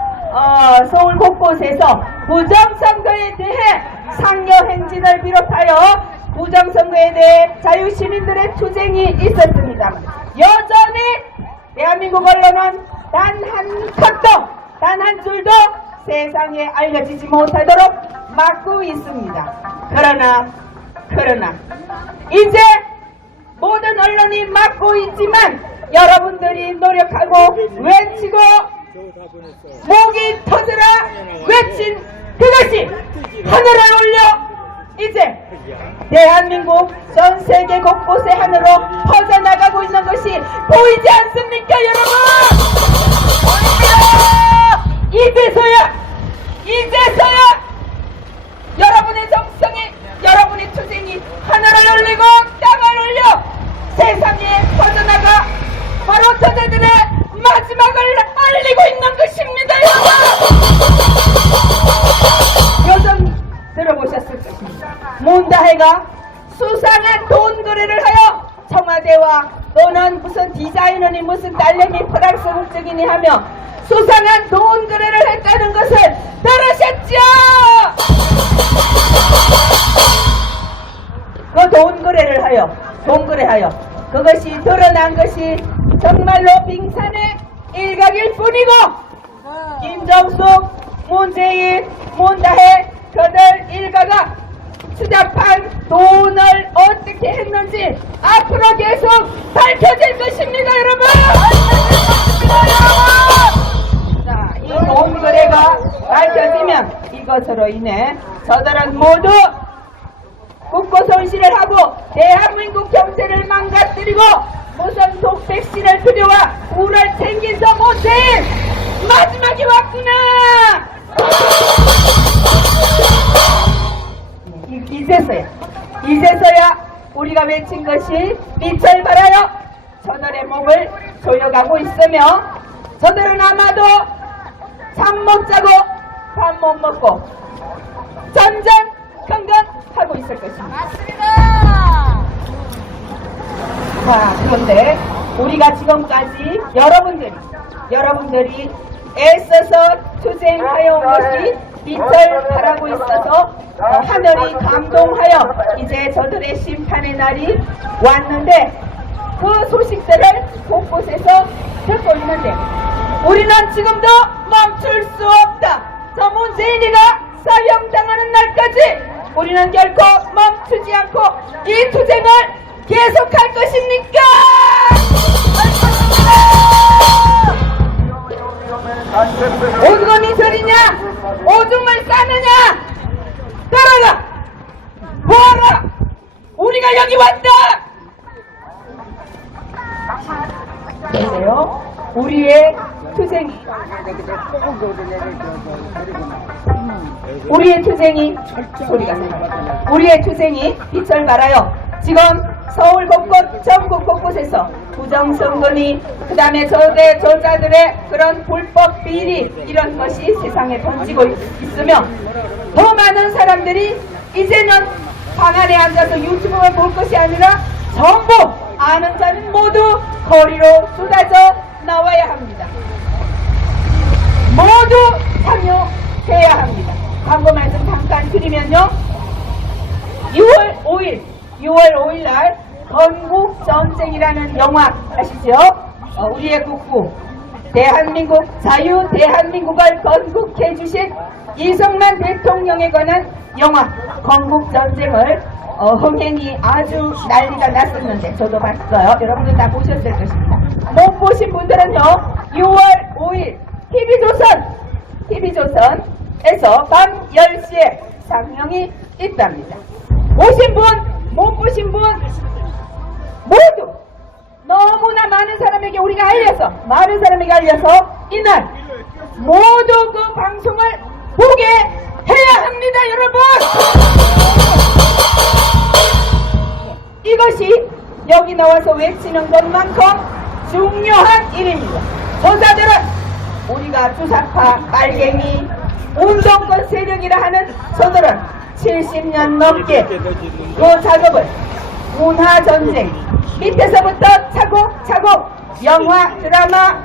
서울 곳곳에서 부정선거에 대해 상여행진을 비롯하여 부정선거에 대해 자유시민들의 투쟁이 있었습니다만 여전히 대한민국 언론은 단 한 컷도, 단 한 줄도 세상에 알려지지 못하도록 막고 있습니다. 그러나 이제 모든 언론이 막고 있지만 여러분들이 노력하고 외치고 목이 터져라 외친 그것이 하늘을 올려 이제 대한민국 전 세계 곳곳의 하늘로 퍼져나가고 있는 것이 보이지 않습니까, 여러분? 이제서야 여러분의 정성이, 여러분의 투쟁이 하늘을 올리고 땅을 올려 세상에 퍼져나가 바로 저자들의 마지막을 알리고 있는 것입니다, 여러분. 요즘 들어보셨을 것입니다. 문다혜가 수상한 돈 거래를 하여 청와대와 또는 무슨 디자이너니 무슨 딸내미 프랑스 국적이니 하며 수상한 돈 거래를 했다는 것을 들으셨죠? 그 돈 거래하여 그것이 드러난 것이 정말로 빙산의 일각일 뿐이고 김정숙, 문재인, 문다혜 그들 일가가 추잡한 돈을 어떻게 했는지 앞으로 계속 밝혀질 것입니다, 여러분. 자, 이 돈 거래가 밝혀지면 이것으로 인해 저들은 모두 국고 손실을 하고 대한민국 경제를 망가뜨리고 무슨 독백신을 필요와 우를 챙긴서 문재인 마지막이 왔구나. 이제서야 우리가 외친 것이 빛을 발하여 저들의 목을 조여가고 있으며 저들은 아마도 잠 못 자고 밥 못 먹고 전전긍긍하고 있을 것입니다. 맞습니다. 자, 그런데 우리가 지금까지 여러분들이 애써서 투쟁하여 온 것이 빛을 발하고 있어서 하늘이 감동하여 이제 저들의 심판의 날이 왔는데 그 소식들을 곳곳에서 듣고 있는데 우리는 지금도 멈출 수 없다. 저 문재인이가 사형당하는 날까지 우리는 결코 멈추지 않고 이 투쟁을 계속할 것입니까? 오죽은 이설이냐? 오줌을 싸느냐? 따라가! 보아라! 우리가 여기 왔다! 그래요? 우리의 투쟁이 빛을 발하여 지금 서울 곳곳 전국 곳곳에서 부정선거니 그 다음에 저자들의 그런 불법 비리 이런 것이 세상에 번지고 있으며 더 많은 사람들이 이제는 방 안에 앉아서 유튜브만 볼 것이 아니라 전부 아는 자는 모두 거리로 쏟아져 나와야 합니다. 모두 참여해야 합니다. 광고 말씀 잠깐 드리면요. 6월 5일 날 건국전쟁이라는 영화 아시죠? 우리의 국부 대한민국 자유 대한민국을 건국해 주신 이승만 대통령에 관한 영화 건국전쟁을 흥행이 아주 난리가 났었는데 저도 봤어요. 여러분들 다 보셨을 것입니다. 못 보신 분들은요 6월 5일 TV조선에서 밤 10시에 상영이 있답니다. 보신 분, 못 보신 분 모두 너무나 많은 사람에게 우리가 많은 사람에게 알려서 이날 모두 그 방송을 보게 해야 합니다, 여러분! 이것이 여기 나와서 외치는 것만큼 중요한 일입니다. 저자들은 우리가 주사파, 빨갱이, 운동권 세력이라 하는 저들은 70년 넘게 그 작업을 문화전쟁 밑에서부터 차곡차곡 영화, 드라마,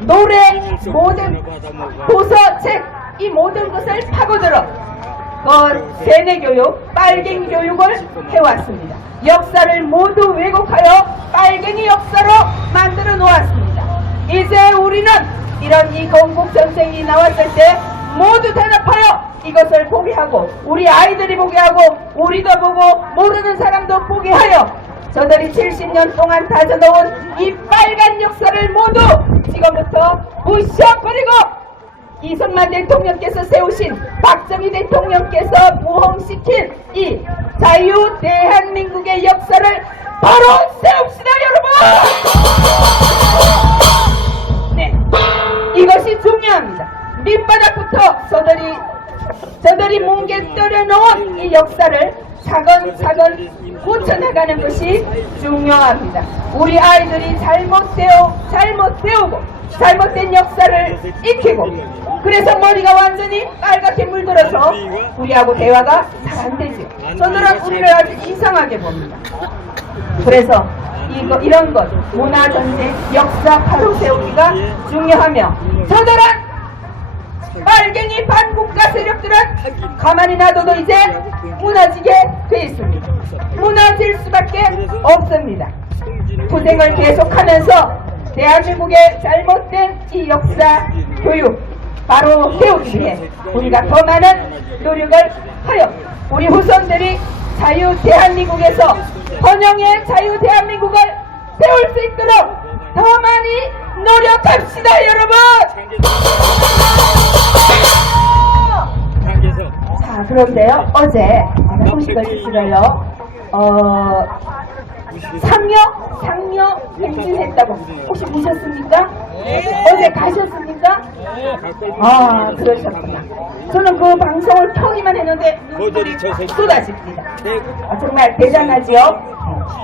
노래, 모든 도서, 책 이 모든 것을 파고들어 그 세뇌교육, 빨갱이 교육을 해왔습니다. 역사를 모두 왜곡하여 빨갱이 역사로 만들어 놓았습니다. 이제 우리는 이런 이 건국전쟁이 나왔을 때 모두 대답하여 이것을 보게 하고 우리 아이들이 보게 하고 우리도 보고 모르는 사람도 보게 하여 저들이 70년 동안 다져놓은 이 빨간 역사를 모두 지금부터 부셔버리고 이승만 대통령께서 세우신 박정희 대통령께서 부흥시킨 이 자유 대한민국의 역사를 바로 세웁시다, 여러분! 네, 이것이 중요합니다. 밑바닥부터 저들이 뭉개 떨어놓은 이 역사를 차근차근 고쳐나가는 것이 중요합니다. 우리 아이들이 잘못 배우고 잘못된 역사를 익히고 그래서 머리가 완전히 빨갛게 물들어서 우리하고 대화가 잘 안 되죠. 저들은 우리를 아주 이상하게 봅니다. 그래서 이런 것 문화전쟁 역사 바로 세우기가 중요하며 저들은 빨갱이 반국가 세력들은 가만히 놔둬도 이제 무너지게 돼 있습니다. 무너질 수밖에 없습니다. 투쟁을 계속하면서 대한민국의 잘못된 이 역사 교육 바로 세우기 위해 우리가 더 많은 노력을 하여 우리 후손들이 자유 대한민국에서 번영의 자유 대한민국을 세울 수 있도록 더 많이 노력합시다, 여러분! 자, 그런데요, 어제 제가 소식을 들어요. 상여 행진했다고 혹시 보셨습니까? 어제 가셨습니까? 아, 그러셨구나. 저는 그 방송을 켜기만 했는데 눈물이 쏟아집니다. 정말 대단하지요?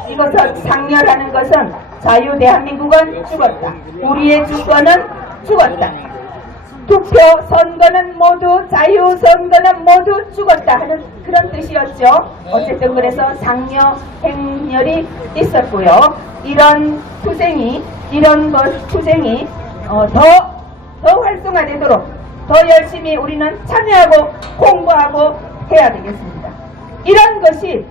이것은 상여라는 것은 자유 대한민국은 죽었다. 우리의 주권은 죽었다. 투표 선거는 모두 자유 선거는 모두 죽었다 하는 그런 뜻이었죠. 어쨌든 그래서 상여 행렬이 있었고요. 이런 투쟁이 더 활성화되도록 더 열심히 우리는 참여하고 공부하고 해야 되겠습니다. 이런 것이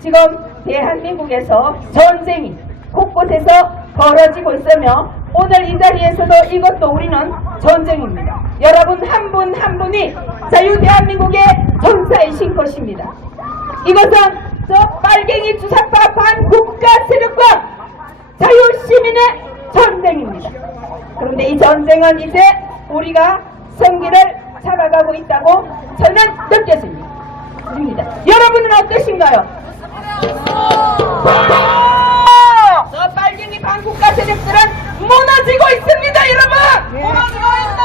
지금 대한민국에서 전쟁이 곳곳에서 벌어지고 있으며 오늘 이 자리에서도 이것도 우리는 전쟁입니다. 여러분 한 분 한 분이 자유 대한민국의 전사이신 것입니다. 이것은 저 빨갱이 주사파 반국가 세력과 자유 시민의 전쟁입니다. 그런데 이 전쟁은 이제 우리가 생기를 잡아가고 있다고 저는 느껴집니다. 여러분은 어떠신가요? 저 빨갱이 반국가 세력들은 무너지고 있습니다, 여러분! 무너지고 있어!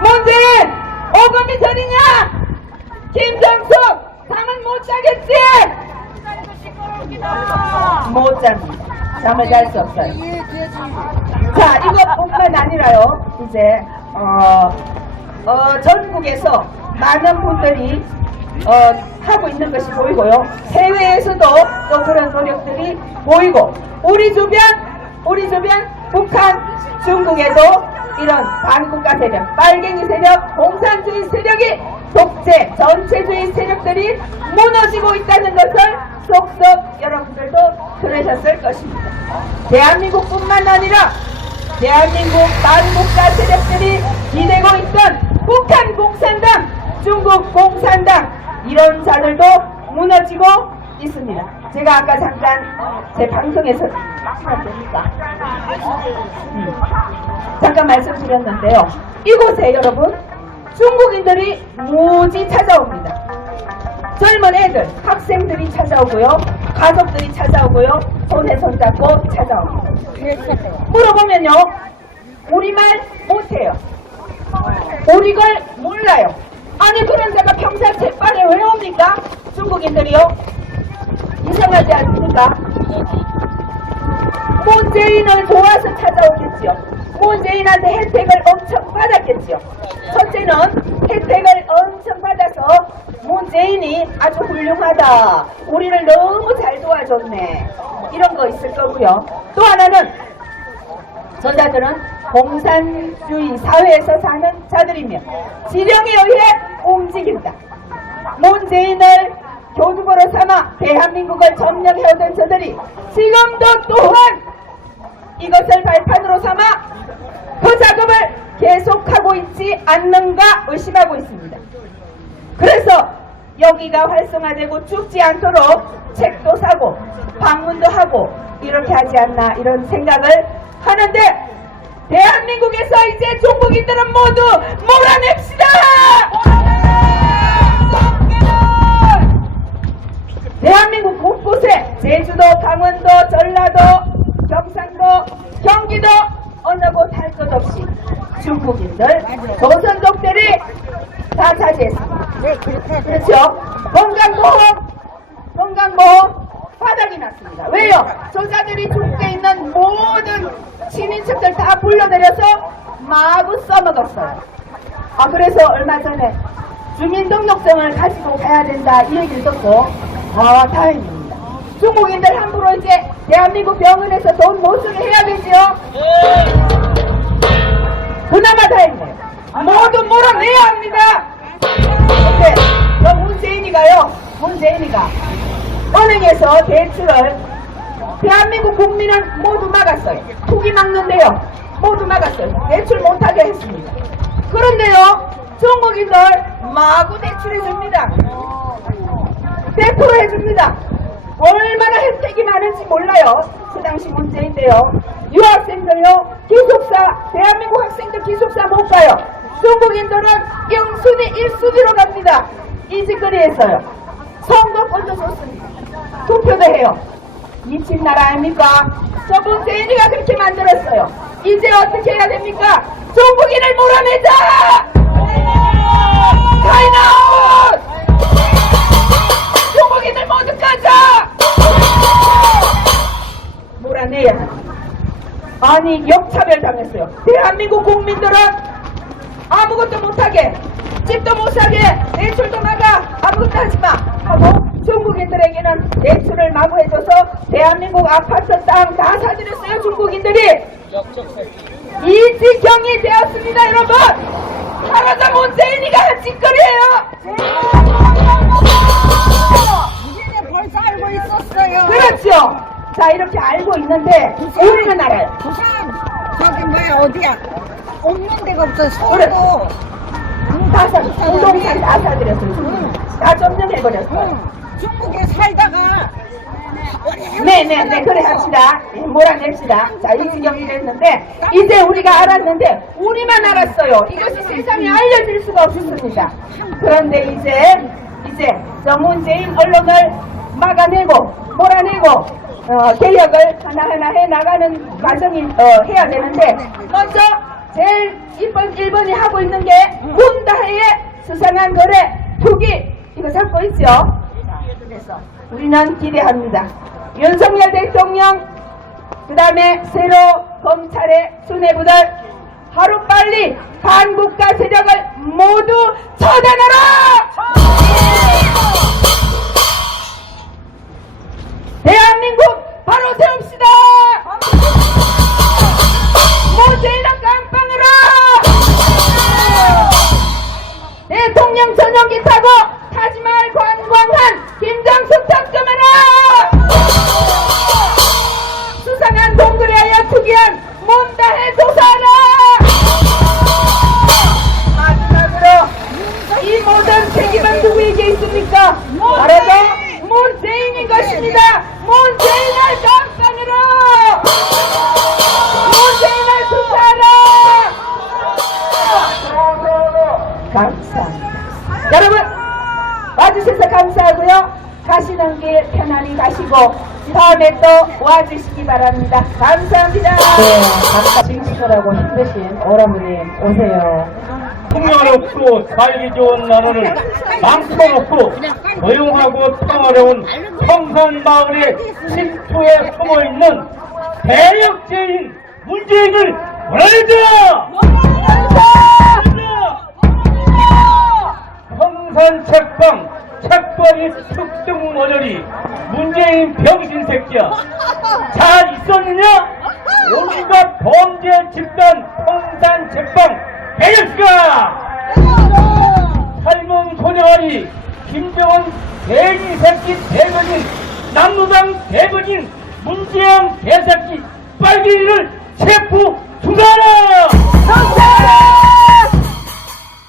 문재인, 오금이 전이냐? 김정숙, 당은 못 자겠지? 못 잡니다. 잠을 잘 수 없어요. 자, 이것뿐만 아니라요. 이제 전국에서 많은 분들이 하고 있는 것이 보이고요. 해외에서도 또 그런 노력들이 보이고, 우리 주변 북한, 중국에도 이런 반국가 세력, 빨갱이 세력, 공산주의 세력이 독재, 전체주의 세력들이 무너지고 있다는 것을 속속 여러분들도 들으셨을 것입니다. 대한민국뿐만 아니라 대한민국 반국가 세력들이 기대고 있던 북한 공산당, 중국 공산당, 이런 자들도 무너지고 있습니다. 제가 아까 잠깐 제 방송에서 잠깐 말씀드렸는데요. 이곳에 여러분 중국인들이 무지 찾아옵니다. 젊은 애들, 학생들이 찾아오고요. 가족들이 찾아오고요. 손에 손잡고 찾아옵니다. 물어보면요. 우리말 못해요. 우리 걸 몰라요. 아니 그런 데가 평생 책방에 왜 옵니까? 중국인들이요. 이상하지 않습니까? 문재인을 좋아서 찾아오겠지요. 문재인한테 혜택을 엄청 받았겠지요. 첫째는 혜택을 엄청 받아서 문재인이 아주 훌륭하다. 우리를 너무 잘 도와줬네. 이런 거 있을 거고요. 또 하나는 저자들은 공산주의 사회에서 사는 자들이며 지령에 의해 움직인다. 문재인을 교두보로 삼아 대한민국을 점령해오던 저들이 지금도 또한 이것을 발판으로 삼아 그 작업을 계속하고 있지 않는가 의심하고 있습니다. 그래서 여기가 활성화되고 죽지 않도록 책도 사고 방문도 하고 이렇게 하지 않나 이런 생각을 하는데, 대한민국에서 이제 중국인들은 모두 몰아냅시다! 대한민국 곳곳에 제주도, 강원도, 전라도, 경상도, 경기도 어느 곳 할 것 없이 중국인들, 조선족들이 다 차지했습니다. 그렇죠? 건강보험 바닥이 났습니다. 왜요? 저자들이 중국에 있는 모든 친인척들 다 불러내려서 마구 써먹었어요. 그래서 얼마 전에 주민등록증을 가지고 가야 된다 이 얘기를 듣고 다행입니다. 중국인들 함부로 이제 대한민국 병원에서 돈 못 쓰게 해야 되지요? 그나마 다행이에요. 모두 몰아내야 합니다. 근데 저 문재인이가 은행에서 대출을 대한민국 국민은 모두 막았어요. 투기 막는데요. 모두 막았어요. 대출 못하게 했습니다. 그런데요, 중국인들 마구 대출해줍니다. 100% 해줍니다. 얼마나 혜택이 많은지 몰라요. 그 당시 문제인데요. 유학생들요, 기숙사, 대한민국 학생들 기숙사 못 가요. 중국인들은 0순위, 1순위로 갑니다. 이 짓거리에서요. 선거권도 좋습니다. 투표도 해요. 미친 나라 아닙니까? 저 문재인이가 그렇게 만들었어요. 이제 어떻게 해야 됩니까? 중국인을 몰아내자! 타임아웃! 중국인들 모두 가자! 몰아내야 합니다. 아니 역차별 당했어요. 대한민국 국민들은 아무것도 못하게, 집도 못사게, 대출도 막아, 아무것도 하지마 하고 중국인들에게는 대출을 마구 해줘서 대한민국 아파트 땅 다 사들였어요. 중국인들이 이 지경이 되었습니다. 여러분, 하나도 문재인이가 한 짓거리예요. 이제는 벌써 알고 있었어요. 그렇죠. 자, 이렇게 알고 있는데 우리는 알아요. 부산 저기 뭐야 어디야? 없는 데가 없어. 그래. 서울도 다 사, 부동산 다 사들였어요. 다 점령해버렸어요. 중국에 살다가 네네네, 그래 합시다. 몰아냅시다. 자, 이 지경이 됐는데 이제 우리가 알았는데 우리만 알았어요. 이것이 세상에 알려질 수가 없습니다. 그런데 이제 저 문재인 언론을 막아내고 몰아내고 개혁을 하나하나 해나가는 과정이 해야 되는데, 먼저 제일 1번이 하고 있는 게 문다혜의 수상한 거래 투기, 이거 잡고 있죠. 그래서 우리는 기대합니다. 윤석열 대통령, 그 다음에 새로 검찰의 수뇌부들 하루빨리 반국가 세력을 모두 처단하라! 대한민국 바로 세웁시다! 모세이나 깜빵으로! 대통령 전용기 타고 타지마을 관광한 김정숙 tak점하라! 수상한 동굴에 하여 투기한 문다해 조사하라! 마지막으로 이 모든 책임은 누구에게 있습니까? 바로 문재인인 것입니다. 문재인을 깜빵으로! 문재인을 수사하라! 감사합니다. 여러분 와주셔서 감사하고요. 가시는 길 편안히 가시고 다음에 또 와주시기 바랍니다. 감사합니다. 네, 각자 징수하고 힘드신 오라버님 오세요. 풍요롭고 살기 좋은 나라를 망쳐놓고 조용하고 평화로운 평산마을의 식초에 숨어있는 대역죄인 문재인을 몰아내자! 평산책방 책방이 특등 모델이 문재인 병신 새끼야. 잘 있었느냐? 온갖 범죄 집단 평산책방 개혁시가 삶은 소녀아리 김정은 돼지 새끼 대변인 남로당 대변인 문재영 개새끼 빨갱이를 체포 중단하라!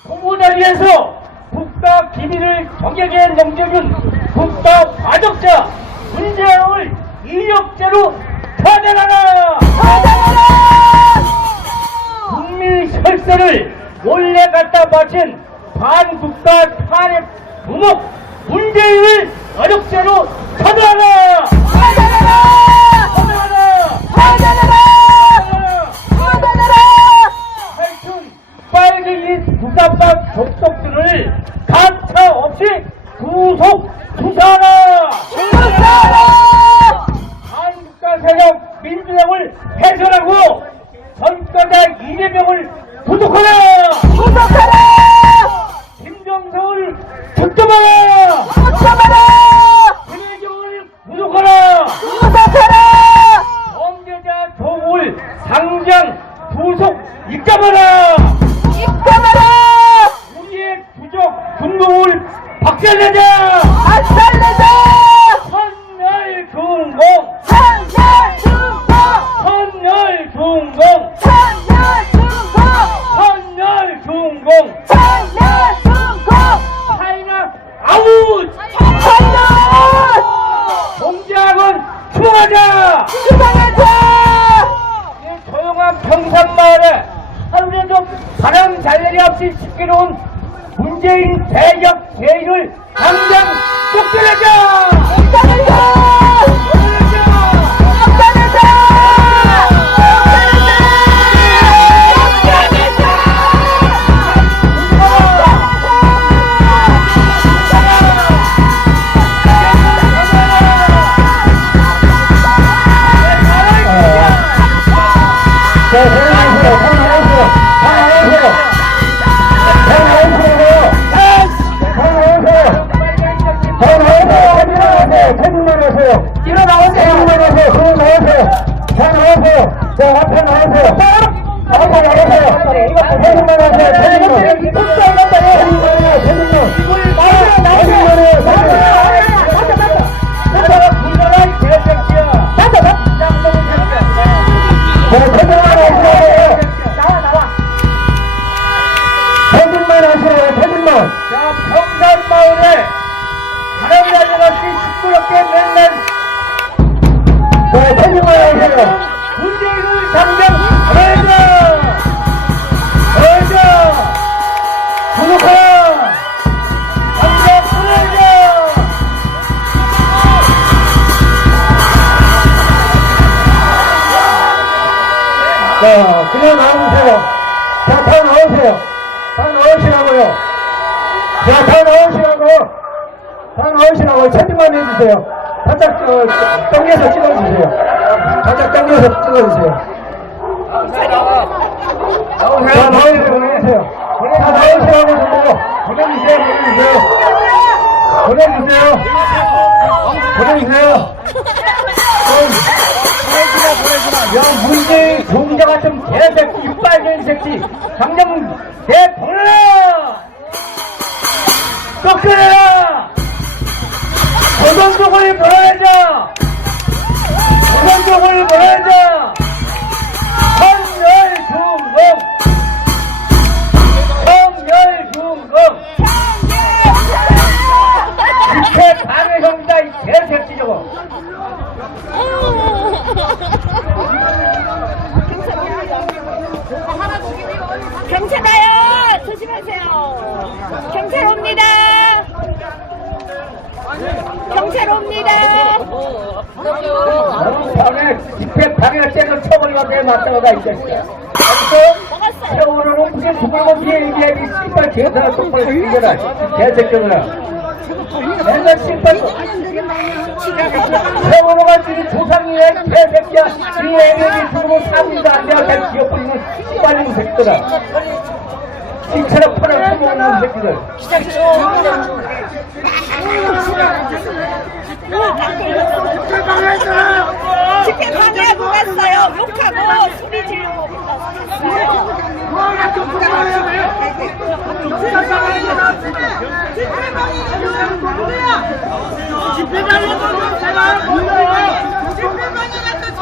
후보자리에서 국가 기밀을 적에게 넘겨준 국가 과적자 문재영을 이력죄로 처단하라! 국민 혈세를 몰래 갖다 바친 반국가 탄핵 무목 문재인을 어력죄로 처단하라! 하여튼 빨갱이 부사박 족속들을 가차 없이 구속 수사하라! 반국가 세력 민주당을 해산하고 전과자 이재명을 구속하라! 김정성을 득점하라! 김혜경을 구속하라! 범죄자 조국을 당장 구속 입감하라! 우리의 부족 중동을 박살내자! 선멸중공! 선멸중공! 선멸중공! 차이나 아웃! 공작은 추방하자! 이 조용한 평산마을에 하루라도 바람 잔여리 없이 시끄러운 문재인 대적 제의를 당장 쫓겨내자! 평산마을에 바람나지 없이 시끄럽게 맨날 문재인을 당장 버려자! 구속하라! 당장 보내자! 자, 그냥 나오세요. 자, 다 나오세요. 다 나오시라고요. 자, 다 나오시라고. 채팅만 해주세요. 다 살짝 당겨서 찍어주세요. 살짝 당겨서 찍어주세요. 자, 보내주세요. 자, 나오시라고 좀 보내주세요. 야, 문재인 종자 같은 개새끼, 이빨된 새끼, 당장 내 보내라! 쫓겨내라! 고성적을 보내자! 고성적을 보내자! 성열중공! 집회 방해성이다, 이 개새끼 저거! 경찰 가요! 조심하세요! 경찰 옵니다! 경찰 옵니다! 집회 방해할 때는 처벌이 왜 맞다가 이 새끼야. 세월호는 그게 죽으면 뒤에 얘기해야지. 씨발 개새나 똑바로 죽이잖아. 개새끼들아. 맨날 씨발 세월호가 지금 조상이야. 개새끼야. 이 애들이 죽으면 사람도 안 돼야 잘 기어버리는 씨발놈 새끼들아. 시체로 팔아 처먹는 새끼들. 집회 방해하고 갔어요! 욕하고 소리 지르고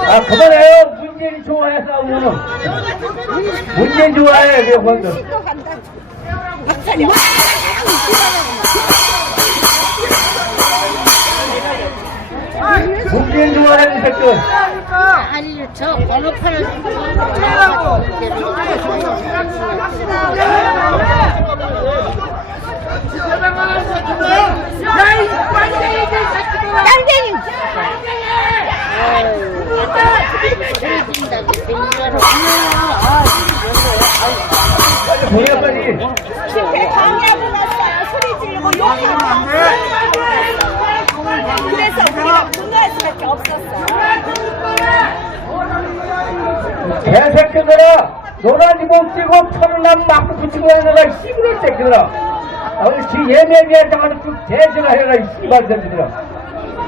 아, 그만해요. 문재인 좋아해 싸우면. 문재인 좋아해, 여러분들. 문재인 좋아하는 새끼들. 아니 저 번호판을 땡땡이! 빨리 보내, 빨리. 집회 방해하고 갔어요! 소리 지르고 욕하고 그래서 우리가 분노할 수밖에 없었어요. 개새끼들아, 노란지 못 뛰고 천남 막 붙이고 다니다가 이 씨부럴 새끼들아. 지 예매미한 장아도 쭉 대지나 해라, 이 씨발 새끼들아.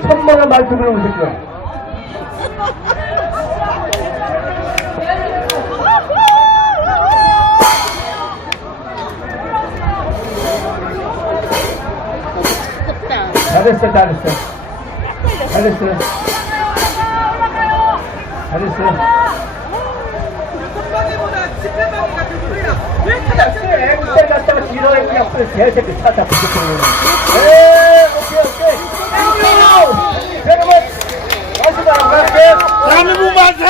천만원 말투 그러는 새끼들아. 잘했어. 앵세 갔다가 뒤로에 그냥 개새끼 찾아 붙여버리는. 오케이. 땡큐! 여러분, 마지막 갈게요. 대한민국 만세!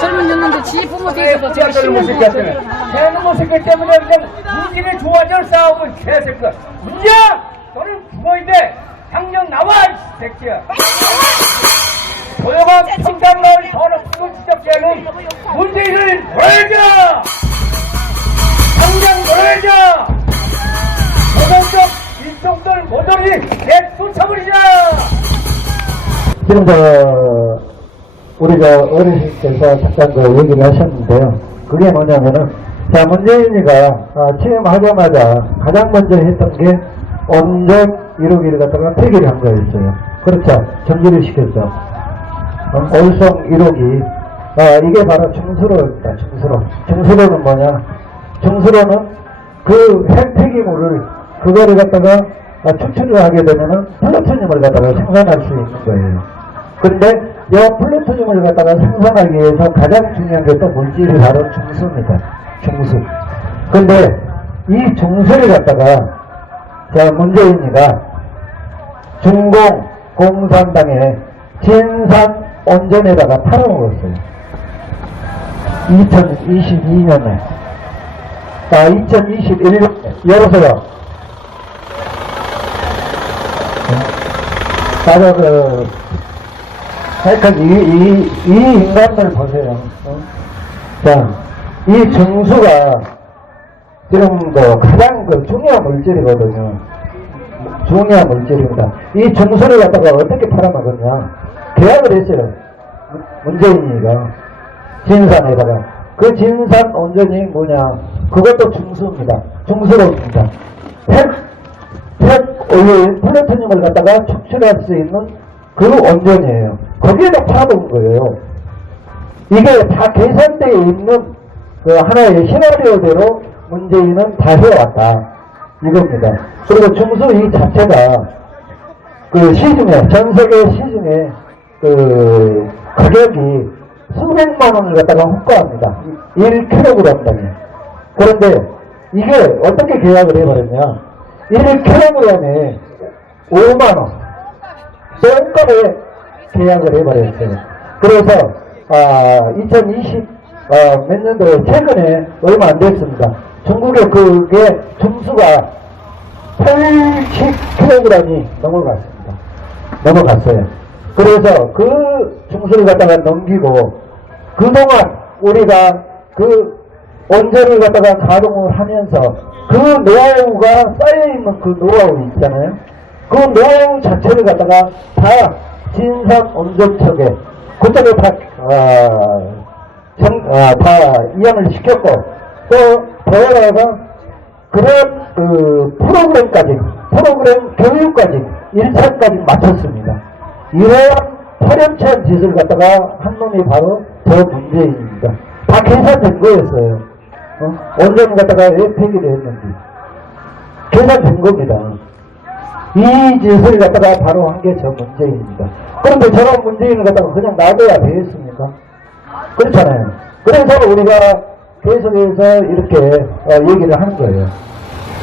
젊은 년놈들 지 부모 뒤에서도 저기 젊은 새끼 젊은 새끼 때문에 그냥 문진이 좋아져 싸우고 개새끼야. 문진아! 너는 죽어야 돼! 당장 나와! 이 새끼야! 조용한 평산마을 더럽히고 지적자는 문재인을 보내자! 당장 보내자! 조선적 일종들 모조리 내쫓아버리자! 지금 우리 어르신께서 잠깐 얘기를 하셨는데요. 그게 뭐냐면은, 자, 문재인이가 취임하자마자 가장 먼저 했던 게 온전 1호기를 갖다가 폐기를 한 거였어요. 그렇죠. 정지를 시켰죠. 올성 1호기. 이게 바로 중수로입니다. 중수로는 뭐냐? 중수로는 그 핵폐기물을, 그거를 갖다가 추출을 하게 되면은 플루토늄을 갖다가 생산할 수 있는 거예요. 그런데 이 플루토늄을 갖다가 생산하기 위해서 가장 중요한 게 또 물질이 바로 중수입니다. 중수. 그런데 이 중수를 갖다가 자, 문재인이가 중공 공산당의 진산 온전에다가 팔아먹었어요. 2022년에. 2021년, 열어서요. 바로 하여간 이 인간들 보세요. 자, 이 중수가 지금 가장 중요한 물질이거든요. 중요한 물질입니다. 이 중수를 갖다가 어떻게 팔아먹었냐. 계약을 했어요. 문재인이가 진산에다가. 그 진산 온전히 뭐냐. 그것도 중수입니다. 중수로입니다. 핵오일 플루토늄을 갖다가 축출할 수 있는 그 원전이에요. 거기에다 팔아먹은 거예요. 이게 다 계산되어 있는 그 하나의 시나리오대로 문재인은 다 해왔다. 이겁니다. 그리고 중수 이 자체가 그 시중에, 전 세계 시중에 그 가격이 수백만 원을 갖다가 호가합니다. 1kg당에. 그런데 이게 어떻게 계약을 해버렸냐. 1kg에 5만 원. 땡값에 계약을 해버렸어요. 그래서 2020 몇 년도에 최근에 얼마 안 됐습니다. 중국에 그게 중수가 80kg이 넘어갔어요. 그래서 그 중수를 갖다가 넘기고 그동안 우리가 그 원전을 갖다가 가동을 하면서 그 노하우가 쌓여있는 그 노하우 있잖아요. 그 노하우 자체를 갖다가 다 진산 원전청에 그쪽에 다 이양을 시켰고 또 더해서 그런 그 프로그램 교육까지 1차까지 마쳤습니다. 이러한 파렴치한 짓을 갖다가 한 놈이 바로 저 문재인입니다. 다 계산된 거였어요. 원전 갖다가 왜 폐기를 했는지 계산된 겁니다. 이 짓을 갖다가 바로 한 게 저 문재인입니다. 그런데 저런 문재인을 갖다가 그냥 놔둬야 되겠습니까? 그렇잖아요. 그래서 우리가 계속해서 이렇게 얘기를 하는 거예요.